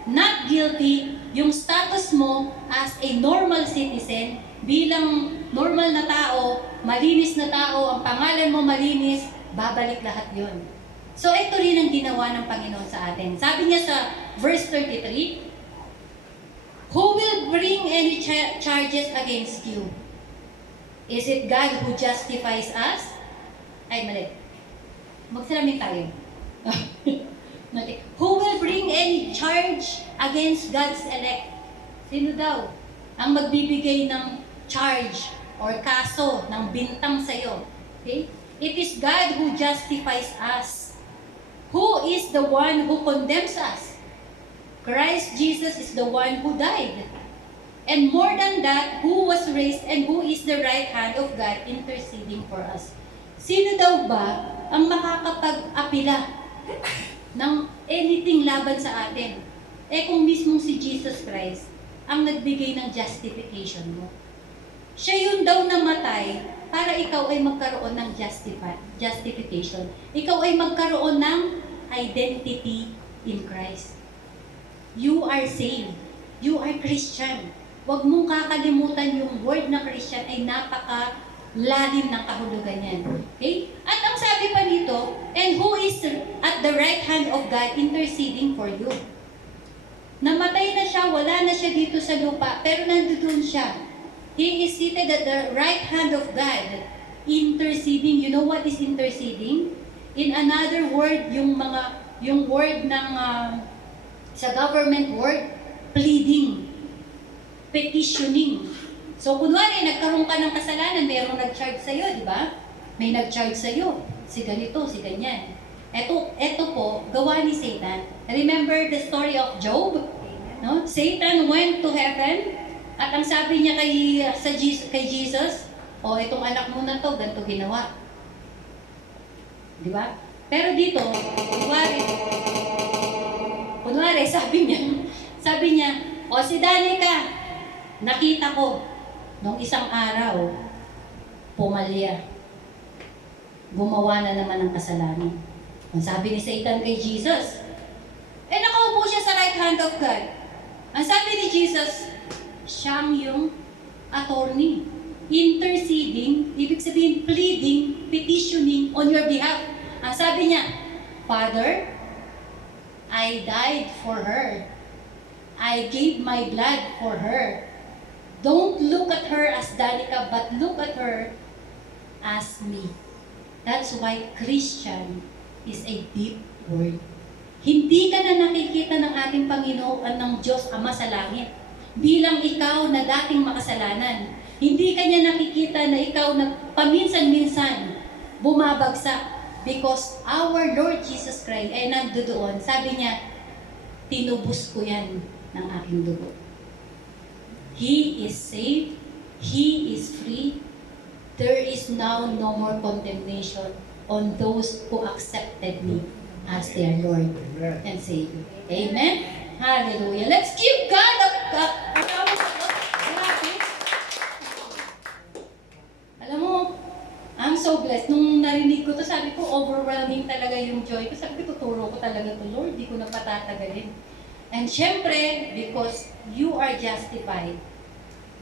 not guilty, yung status mo as a normal citizen, bilang normal na tao, malinis na tao, ang pangalan mo malinis, babalik lahat yon. So ito rin ang ginawa ng Panginoon sa atin. Sabi niya sa verse 33, who will bring any charges against you? Is it God who justifies us? Ay, mali. Magsalamin tayo. Mali. Who will bring any charge against God's elect? Sino daw ang magbibigay ng charge or kaso ng bintang sa'yo? Okay? It is God who justifies us. Who is the one who condemns us? Christ Jesus is the one who died. And more than that, who was raised and who is the right hand of God interceding for us. Sino daw ba ang makakapag-apila ng anything laban sa atin? Eh kung mismong si Jesus Christ ang nagbigay ng justification mo. Siya yun daw namatay para ikaw ay magkaroon ng justification. Ikaw ay magkaroon ng identity in Christ. You are saved. You are Christian. Huwag mong kakalimutan yung word na Christian ay napaka-lalim ng kahulugan yan. Okay? At ang sabi pa nito, and who is at the right hand of God interceding for you. Namatay na siya, wala na siya dito sa lupa, pero nandoon siya. He is seated at the right hand of God, interceding. You know what is interceding? In another word, yung word ng sa government word, pleading, petitioning. So, kunwari, nagkaroon ka ng kasalanan, mayroong nag-charge sa'yo, di ba? May nag-charge sa'yo, si ganito, si ganyan. Ito po, gawa ni Satan. Remember the story of Job? No? Satan went to heaven, at ang sabi niya kay Jesus, itong anak mo na to, ganito ginawa. Di ba? Pero dito, kunwari, sabi niya, si Danica, nakita ko, nung isang araw, pumalya. Gumawa na naman ng kasalanan. Ang sabi ni Satan kay Jesus, nakaupo siya sa right hand of God. Ang sabi ni Jesus, siyang yung attorney. Interceding, ibig sabihin pleading, petitioning on your behalf. Ang sabi niya, Father, I died for her. I gave my blood for her. Don't look at her as Danica, but look at her as me. That's why Christian is a deep word. Hindi ka na nakikita ng ating Panginoon ng Diyos Ama sa langit bilang ikaw na dating makasalanan. Hindi ka niya nakikita na ikaw na paminsan-minsan bumabagsak because our Lord Jesus Christ ay nandoon. Sabi niya, tinubos ko yan ng aking dugo. He is saved. He is free. There is now no more condemnation on those who accepted me as their Lord and Savior. Amen? Hallelujah. Let's give God a power. Alam mo, I'm so blessed. Nung narinig ko to, sabi ko, overwhelming talaga yung joy ko. Sabi ko, tuturo ko talaga to, Lord. Di ko na patatagalin. And syempre, because you are justified,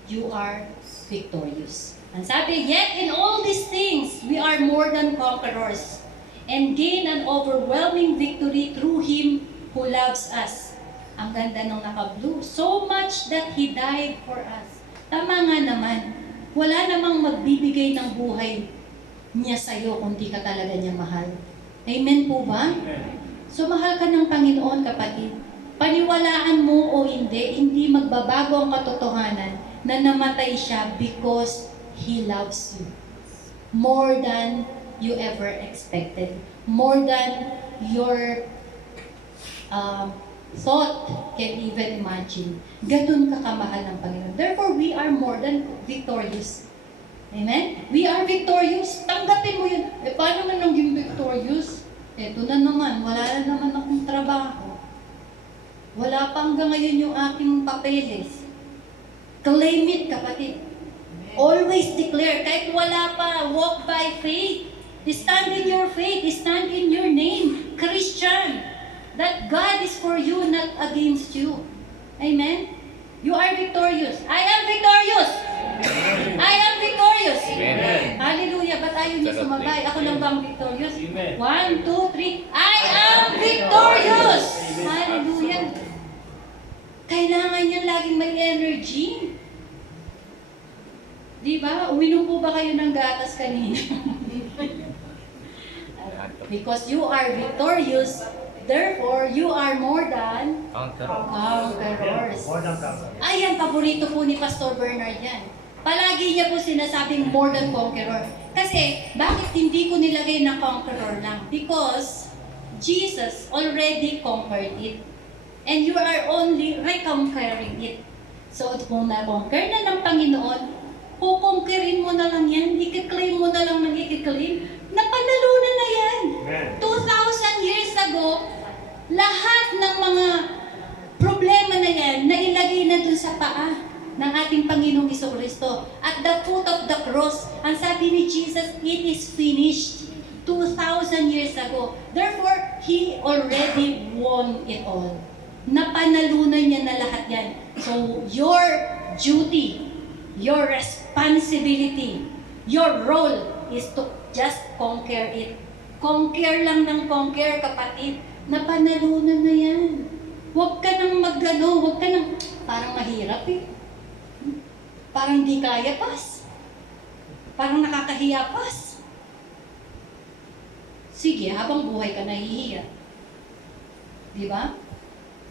you are victorious. And sabi, yet in all these things, we are more than conquerors and gain an overwhelming victory through Him who loves us. Ang ganda ng naka-blue. So much that He died for us. Tama nga naman. Wala namang magbibigay ng buhay niya sa'yo kung di ka talaga niya mahal. Amen po ba? So mahal ka ng Panginoon, kapatid. Paniwalaan mo o hindi magbabago ang katotohanan na namatay siya because He loves you. More than you ever expected. More than your thought can even imagine. Ganun ka kamahal ng Panginoon. Therefore, we are more than victorious. Amen? We are victorious. Tanggapin mo yun. Paano man naging victorious? Eto na naman, wala na naman akong trabaho. Wala pa hanggang ngayon yung aking papeles. Claim it, kapatid. Always declare, kahit wala pa, walk by faith. Stand in your faith. Stand in your name, Christian. That God is for you, not against you. Amen? You are victorious. I am victorious. I am victorious. Amen. Hallelujah. Ba't ayaw niyo sumabay? Ako lang bang victorious? Amen. 1, 2, 3. I am victorious. Hallelujah. Kailangan niya laging may energy. Di ba? Uminom po ba kayo ng gatas kanina? Because you are victorious, therefore, you are more than conquerors. More than conquerors. Ayan, paborito po ni Pastor Bernard yan. Palagi niya po sinasabing more than conqueror. Kasi, bakit hindi ko nilagay na conqueror lang? Because, Jesus already conquered it. And you are only reconquering it. So, kung na-conquer na ng Panginoon, kukonquerin mo na lang yan, i-claim mo na lang ng i-claim, napanalunan na yan. Amen. 2,000 years ago, lahat ng mga problema na yan, nailagay na dun sa paa ng ating Panginoong Jesucristo. At the foot of the cross, ang sabi ni Jesus, it is finished 2,000 years ago. Therefore, He already won it all. Napanalunan niya na lahat yan. So, your duty, your responsibility, your role is to just conquer it. Conquer lang ng conquer, kapatid. Napanalunan na yan. Huwag ka nang magano, huwag ka nang, parang mahirap eh. Parang di kaya pas. Parang nakakahiya pas. Sige, habang buhay ka nahihiya. Di ba?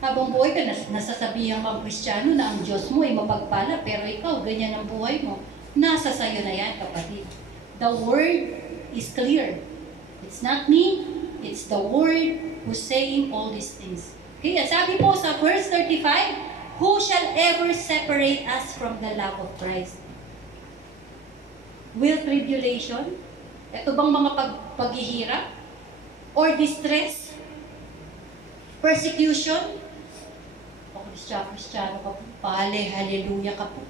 Habang buhay ka, nasasabihan kang Kristiyano na ang Diyos mo ay mapagpala, pero ikaw, ganyan ang buhay mo. Nasa sayo na yan, kapatid. The word is clear. It's not me, it's the word who's saying all these things. Kaya sabi po sa verse 35, who shall ever separate us from the love of Christ? Will tribulation? Ito bang mga paghihirap? Or distress? Persecution? O Kristiyano ka po, hallelujah ka po.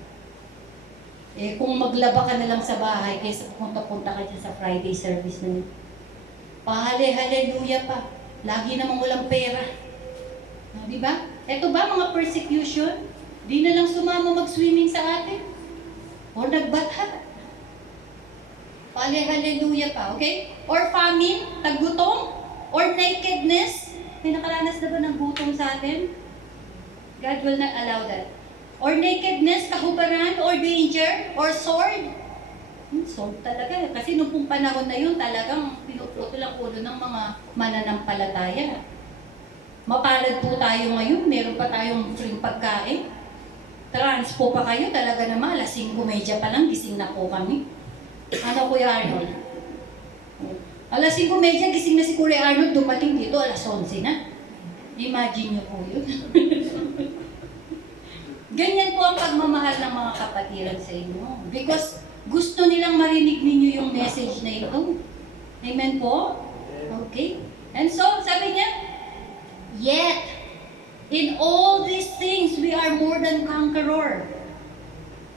Eh kung maglaba ka na lang sa bahay, kaysa punta-punta ka dyan sa Friday service na yun. Hallelujah pa. Lagi namang walang pera. No, di ba? Ito ba mga persecution? Di na lang sumama mag-swimming sa atin. O nagbatha. Hallelujah pa, okay? Or famine, taggutom, or nakedness. May nakaranas na ba ng gutom sa atin? God will not allow that. Or nakedness, kahubaran, or danger, or sword. Sword talaga. Kasi nung pong panahon na yun, talagang pinuputol ang ulo ng mga mananampalataya. Mapalad po tayo ngayon, meron pa tayong free pagkain. Transpo pa kayo, talaga naman, alas 5:30 pa lang, gising na po kami. Ano, Kuya Arnold? Alas 5:30, gising na si Kuya Arnold, dumating dito, alas 11 na. Imagine nyo po yun. Ganyan po ang pagmamahal ng mga kapatiran sa inyo. Because gusto nilang marinig ninyo yung message na ito. Amen po? Okay. And so, sabi niya, yet, in all these things, we are more than conqueror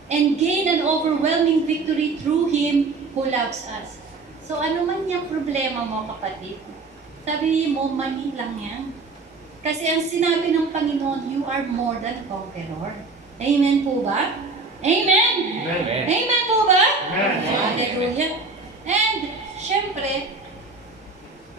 and gain an overwhelming victory through Him who loves us. So, ano man yung problema mo, kapatid? Sabi mo, mali lang yan. Kasi ang sinabi ng Panginoon, you are more than conqueror. Amen po ba? Amen! Amen. Amen po ba? Amen. Hallelujah. And, syempre,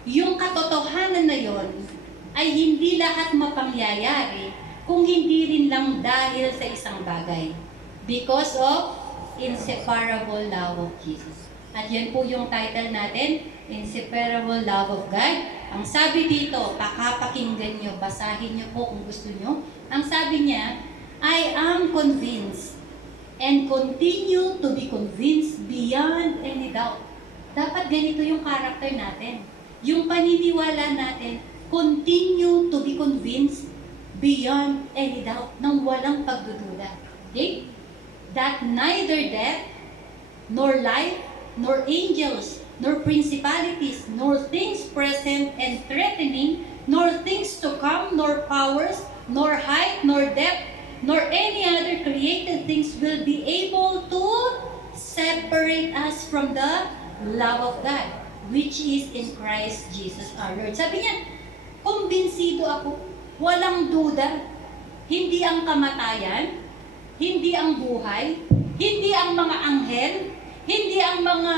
yung katotohanan na yon ay hindi lahat mapangyayari kung hindi rin lang dahil sa isang bagay. Because of inseparable love of Jesus. At yan po yung title natin, Inseparable Love of God. Ang sabi dito, pakapakinggan nyo, basahin nyo po kung gusto nyo. Ang sabi niya, I am convinced and continue to be convinced beyond any doubt. Dapat ganito yung character natin. Yung paniniwala natin, continue to be convinced beyond any doubt, nang walang pagdududa. Okay? That neither death, nor life, nor angels, nor principalities, nor things present and threatening, nor things to come, nor powers, nor height, nor depth, nor any other created things will be able to separate us from the love of God, which is in Christ Jesus our Lord. Sabi niya, kumbinsido ako, walang duda, hindi ang kamatayan, hindi ang buhay, hindi ang mga anghel, hindi ang mga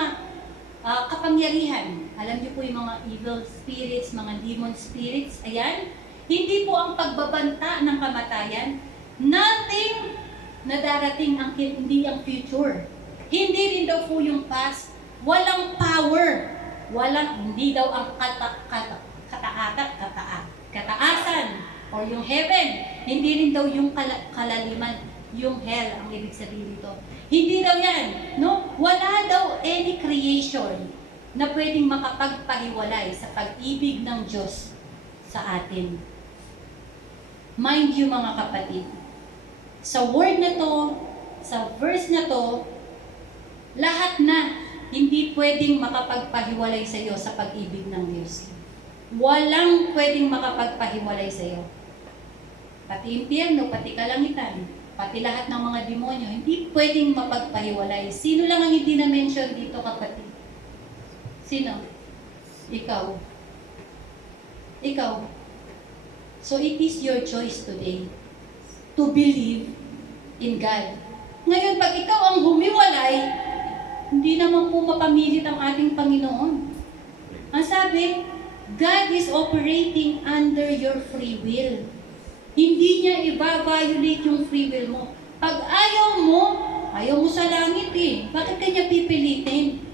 kapangyarihan. Alam niyo po yung mga evil spirits, mga demon spirits, ayan. Hindi po ang pagbabanta ng kamatayan, nothing na darating ang hindi ang future. Hindi rin daw po yung past. Walang power. Hindi daw ang kataasan or yung heaven. Hindi rin daw yung kalaliman, yung hell ang ibig sabihin dito. Hindi daw yan. No? Wala daw any creation na pwedeng makapagpahiwalay sa pag-ibig ng Diyos sa atin. Mind you mga kapatid, sa word na to, sa verse na to, lahat na hindi pwedeng makapagpahiwalay sa iyo sa pag-ibig ng Diyos. Walang pwedeng makapagpahiwalay sa iyo. Pati impyerno, pati kalangitan, pati lahat ng mga demonyo, hindi pwedeng mapagpahiwalay. Sino lang ang hindi na-mention dito, kapatid? Sino? Ikaw. Ikaw. So it is your choice today to believe in God. Ngayon, pag ikaw ang humiwalay, hindi naman po mapamilit ang ating Panginoon. Ang sabi, God is operating under your free will. Hindi niya i-violate yung free will mo. Pag ayaw mo sa langit eh. Bakit kanya pipilitin?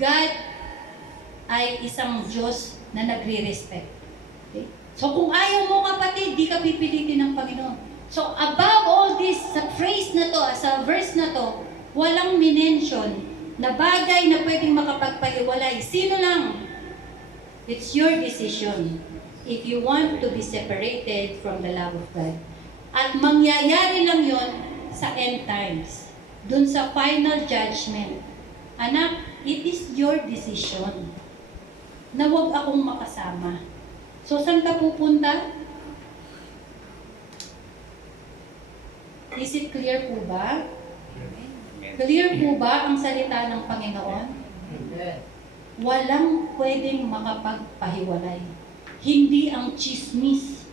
God ay isang Diyos na nagre-respect. Okay? So kung ayaw mo kapatid, di ka pipilitin ng Panginoon. So above all this, sa phrase na to, sa verse na to, walang minention na bagay na pwedeng makapagpahiwalay. Sino lang? It's your decision if you want to be separated from the love of God. At mangyayari lang yon sa end times. Dun sa final judgment. Anak, it is your decision na huwag akong makasama. So, saan ka pupunta? Is it clear po ba? Clear po ba ang salita ng Panginoon? Walang pwedeng makapagpahiwalay. Hindi ang chismis.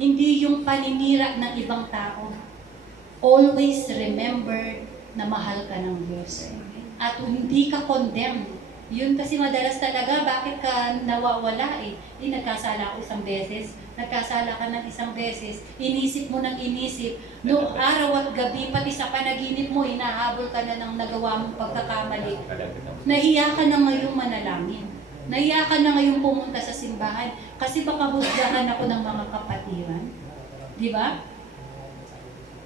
Hindi yung paninira ng ibang tao. Always remember na mahal ka ng Diyos. At hindi ka condemned. Yun kasi madalas talaga, bakit ka nawawala eh? Nagkasala ako isang beses, nagkasala ka ng isang beses, inisip mo ng inisip, no araw at gabi, pati sa panaginip mo, hinahabol ka na ng nagawa mong pagkakamali. Nahiya ka na ngayong manalangin. Nahiya ka na ngayong pumunta sa simbahan kasi baka husgahan ako ng mga kapatiran. Di ba?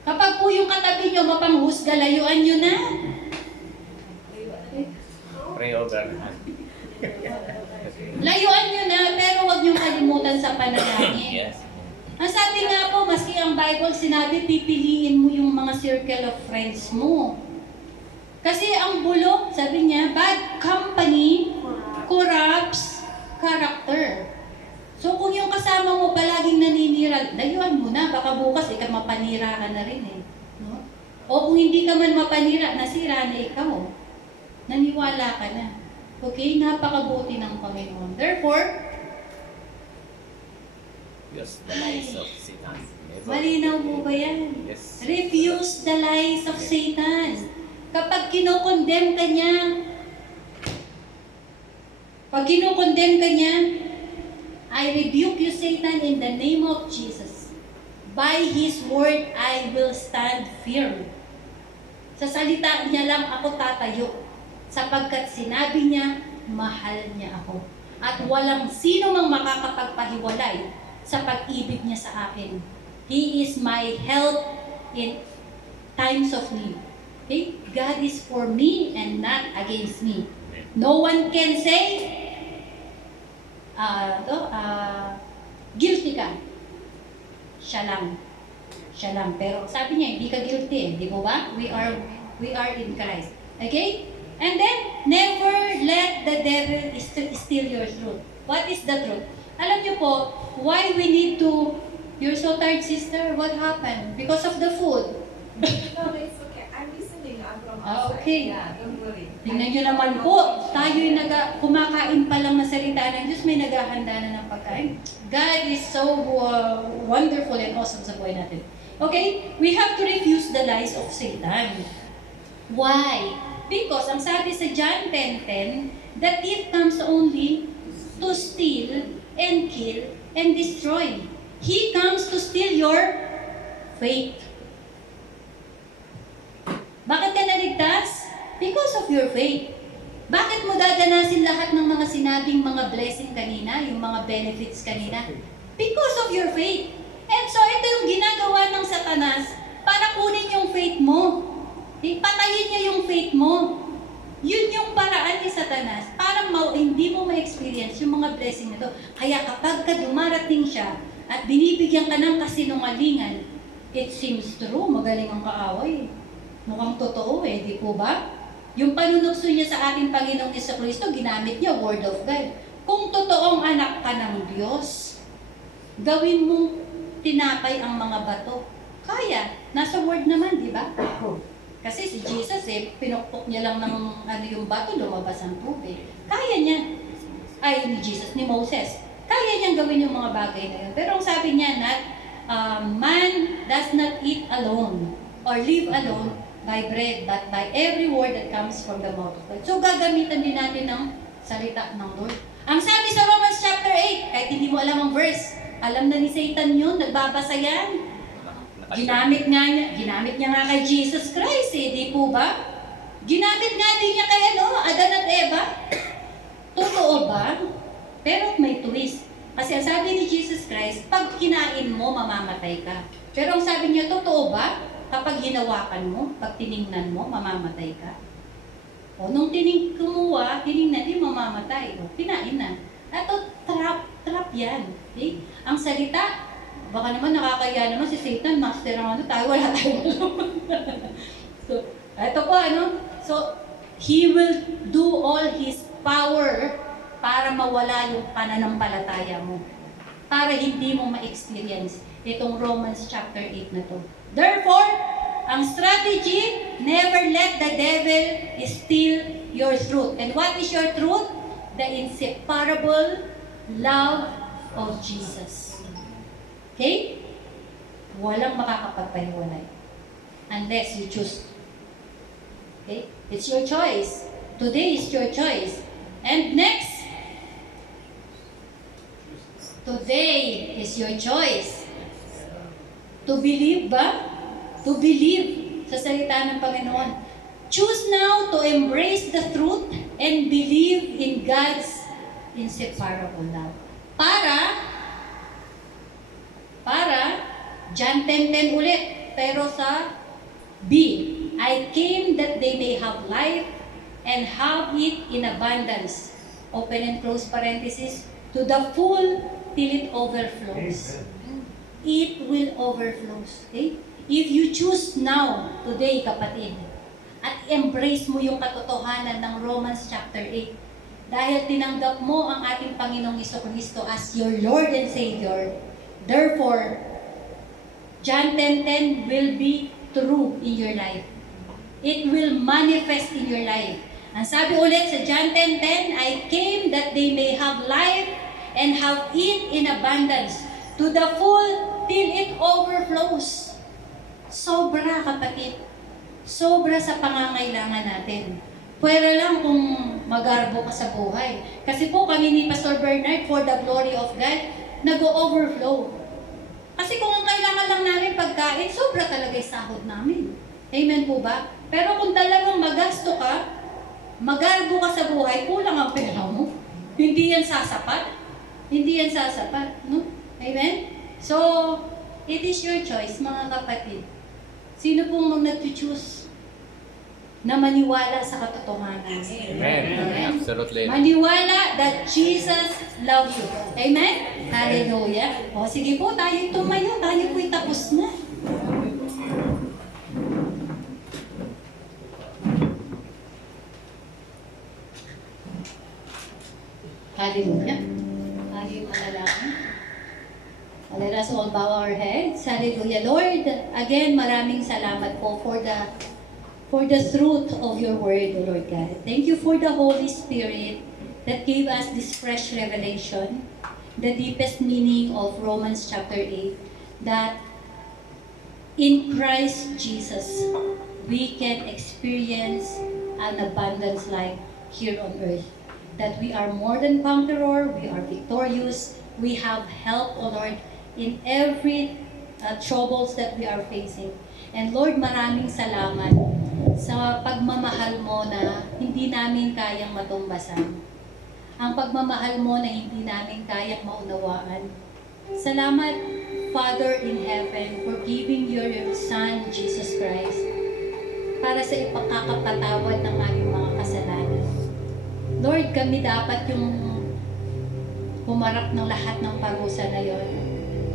Kapag po yung katabi nyo mapanghusga, layuan nyo na. Pray over. Layuan nyo na, pero huwag nyo kalimutan sa panalangin. Yes. Ang sabi nga po, maski ang Bible sinabi, pipiliin mo yung mga circle of friends mo. Kasi ang bulok, sabi niya, bad company corrupts character. So kung yung kasama mo palaging naninira, layuan mo na, baka bukas ikaw mapanira ka na rin eh. No? O kung hindi ka man mapanira, nasira na ikaw. Naniwala ka na. Okay? Napakabuti ng Panginoon. Therefore, Yes, the lies of Satan. malinaw mo ba yan? Yes. Refuse the lies of Satan. Kapag kinokondem ka niya, I rebuke you, Satan, in the name of Jesus. By His word, I will stand firm. Sa salita niya lang ako tatayo, sapagkat sinabi niya, mahal niya ako. At walang sino mang makakapagpahiwalay sa pag-ibig niya sa akin. He is my help in times of need. Okay? God is for me and not against me. No one can say, guilty ka. Siya lang. Pero sabi niya, hindi ka guilty. Di ba? We are in Christ. Okay? And then, never let the devil steal your truth. What is the truth? Alam niyo po, why we need to... You're so tired, sister? What happened? Because of the food. No, it's okay. I'm listening. I'm from outside. Okay. Yeah, don't worry. Tingnan niyo naman po, tayo'y kumakain pa lang ng salita ng Diyos, may naghahanda na ng pagkain. God is so wonderful and awesome sa buhay natin. Okay? We have to refuse the lies of Satan. Why? Because ang sabi sa John 10:10, the thief comes only to steal and kill and destroy. He comes to steal your faith. Bakit ka naligtas? Because of your faith. Bakit mo dadanasin lahat ng mga sinabing mga blessing kanina, yung mga benefits kanina? Because of your faith. And so ito yung ginagawa ng Satanas para kunin yung faith mo. Patayin niya yung faith mo. Yun yung paraan ni Satanas para hindi mo ma-experience yung mga blessing na to. Kaya kapag ka dumarating siya at binibigyan ka ng kasinungalingan, it seems true, magaling ang kaaway. Mukhang totoo eh, di po ba? Yung panunukso niya sa ating Panginoong Jesucristo, ginamit niya, Word of God. Kung totoong anak ka ng Diyos, gawin mong tinapay ang mga bato. Kaya, nasa Word naman, di ba? Kasi si Jesus pinukpok niya lang ng yung bato, lumabas ang tubig. Kaya niya. Ni Moses. Kaya niyang gawin yung mga bagay na yun. Pero ang sabi niya, man does not eat alone or live alone, by bread, but by every word that comes from the mouth of God. So gagamitan din natin ng salita ng Lord. Ang sabi sa Romans chapter 8, kahit hindi mo alam ang verse, alam na ni Satan yun, nagbabasa yan. Ginamit niya nga kay Jesus Christ, di po ba? Ginamit nga din niya kay Adan at Eva. Totoo ba? Pero may twist. Kasi ang sabi ni Jesus Christ, pag kinain mo, mamamatay ka. Pero ang sabi niya, totoo ba? Kapag hinawakan mo, pag tiningnan mo, mamamatay ka. O nung tiningnan, di mamamatay. O, kinain na. Ato, trap yan. Okay? Ang salita, baka naman nakakaya naman si Satan, master ang tayo, wala tayong alam. So, ito po, So, he will do all his power para mawala yung pananampalataya mo. Para hindi mo ma-experience itong Romans chapter 8 na to. Therefore, ang strategy, never let the devil steal your truth. And what is your truth? The inseparable love of Jesus. Okay? Walang makakapagpahiwalay. Unless you choose. Okay? It's your choice. Today is your choice. And next, today is your choice. To believe ba? To believe sa salita ng Panginoon. Choose now to embrace the truth and believe in God's inseparable love. Para John 10:10 ulit, pero sa B, I came that they may have life and have it in abundance. Open and close parenthesis, to the full till it overflows. It will overflow. Okay? If you choose now, today kapatid, at embrace mo yung katotohanan ng Romans chapter 8, dahil tinanggap mo ang ating Panginoong Jesucristo as your Lord and Savior, therefore, John 10:10 will be true in your life. It will manifest in your life. Ang sabi ulit sa John 10:10, I came that they may have life and have it in abundance, to the full till it overflows. Sobra, kapatid. Sobra sa pangangailangan natin. Pwera lang kung magarbo ka sa buhay. Kasi po kami ni Pastor Bernard, for the glory of God, nag-overflow. Kasi kung ang kailangan lang namin pagkain, sobra talaga yung sahod namin. Amen po ba? Pero kung talagang magasto ka, magarbo ka sa buhay, kulang ang pera mo. Hindi yan sasapat. Hindi yan sasapat. No? Amen? So, it is your choice, mga kapatid. Sino pong nag-choose na maniwala sa katotohanan? Amen. Absolutely. Maniwala that Jesus loves you. Amen? Hallelujah. O sige po, tayo tumayo. Tayo po'y tapos na. Hallelujah. Hallelujah. Manalangin. Let us all bow our heads. Hallelujah. Lord, again, maraming salamat po for the truth of your word, O Lord God. Thank you for the Holy Spirit that gave us this fresh revelation, the deepest meaning of Romans chapter 8, that in Christ Jesus, we can experience an abundance life here on earth. That we are more than conqueror, we are victorious, we have help, O Lord, in every troubles that we are facing. And Lord, maraming salamat sa pagmamahal mo na hindi namin kayang matumbasan. Ang pagmamahal mo na hindi namin kayang maunawaan. Salamat, Father in heaven, for giving your Son, Jesus Christ, para sa ipagkakapatawad ng aming mga kasalanan. Lord, kami dapat yung humarap ng lahat ng parusa na yon.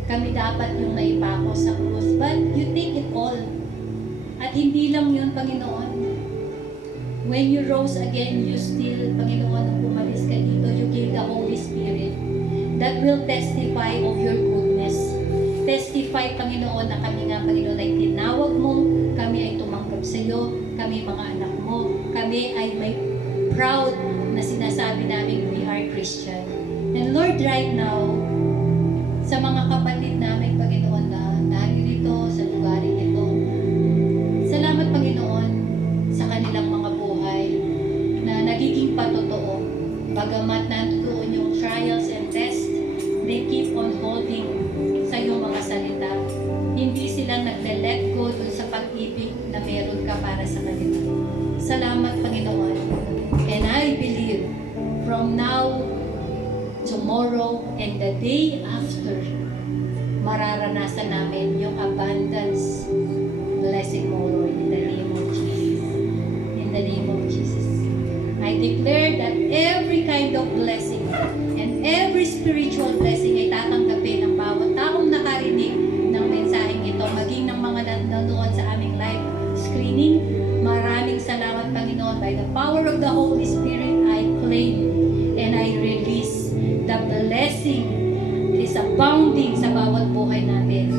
Kami dapat yung naipako sa krus. But you take it all. At hindi lang yun, Panginoon. When you rose again, you still, Panginoon, nung pumalis ka dito, you gave the Holy Spirit that will testify of your goodness. Testify, Panginoon, na kami nga, Panginoon, ay tinawag mo, kami ay tumanggap sa iyo, kami mga anak mo, kami ay may proud na sinasabi namin we are Christian. And Lord, right now, sa mga kapatid namin, Panginoon, na narito sa lugarin ito, salamat, Panginoon, silang nagle-let go dun sa pag-ibig na meron ka para sa kanila. Salamat, Panginoon. And I believe from now, tomorrow, and the day after, mararanasan namin yung abundance blessing mo, Lord, in the name of Jesus. In the name of Jesus. I declare that every kind of blessing and every spiritual blessing ay tatanggapin ng bawat taong nakarinig ng mensaheng ito, maging ng mga nanonood sa aming live screening. Maraming salamat, Panginoon. By the power of the Holy Spirit, I claim and I release the blessing is abounding sa bawat buhay natin.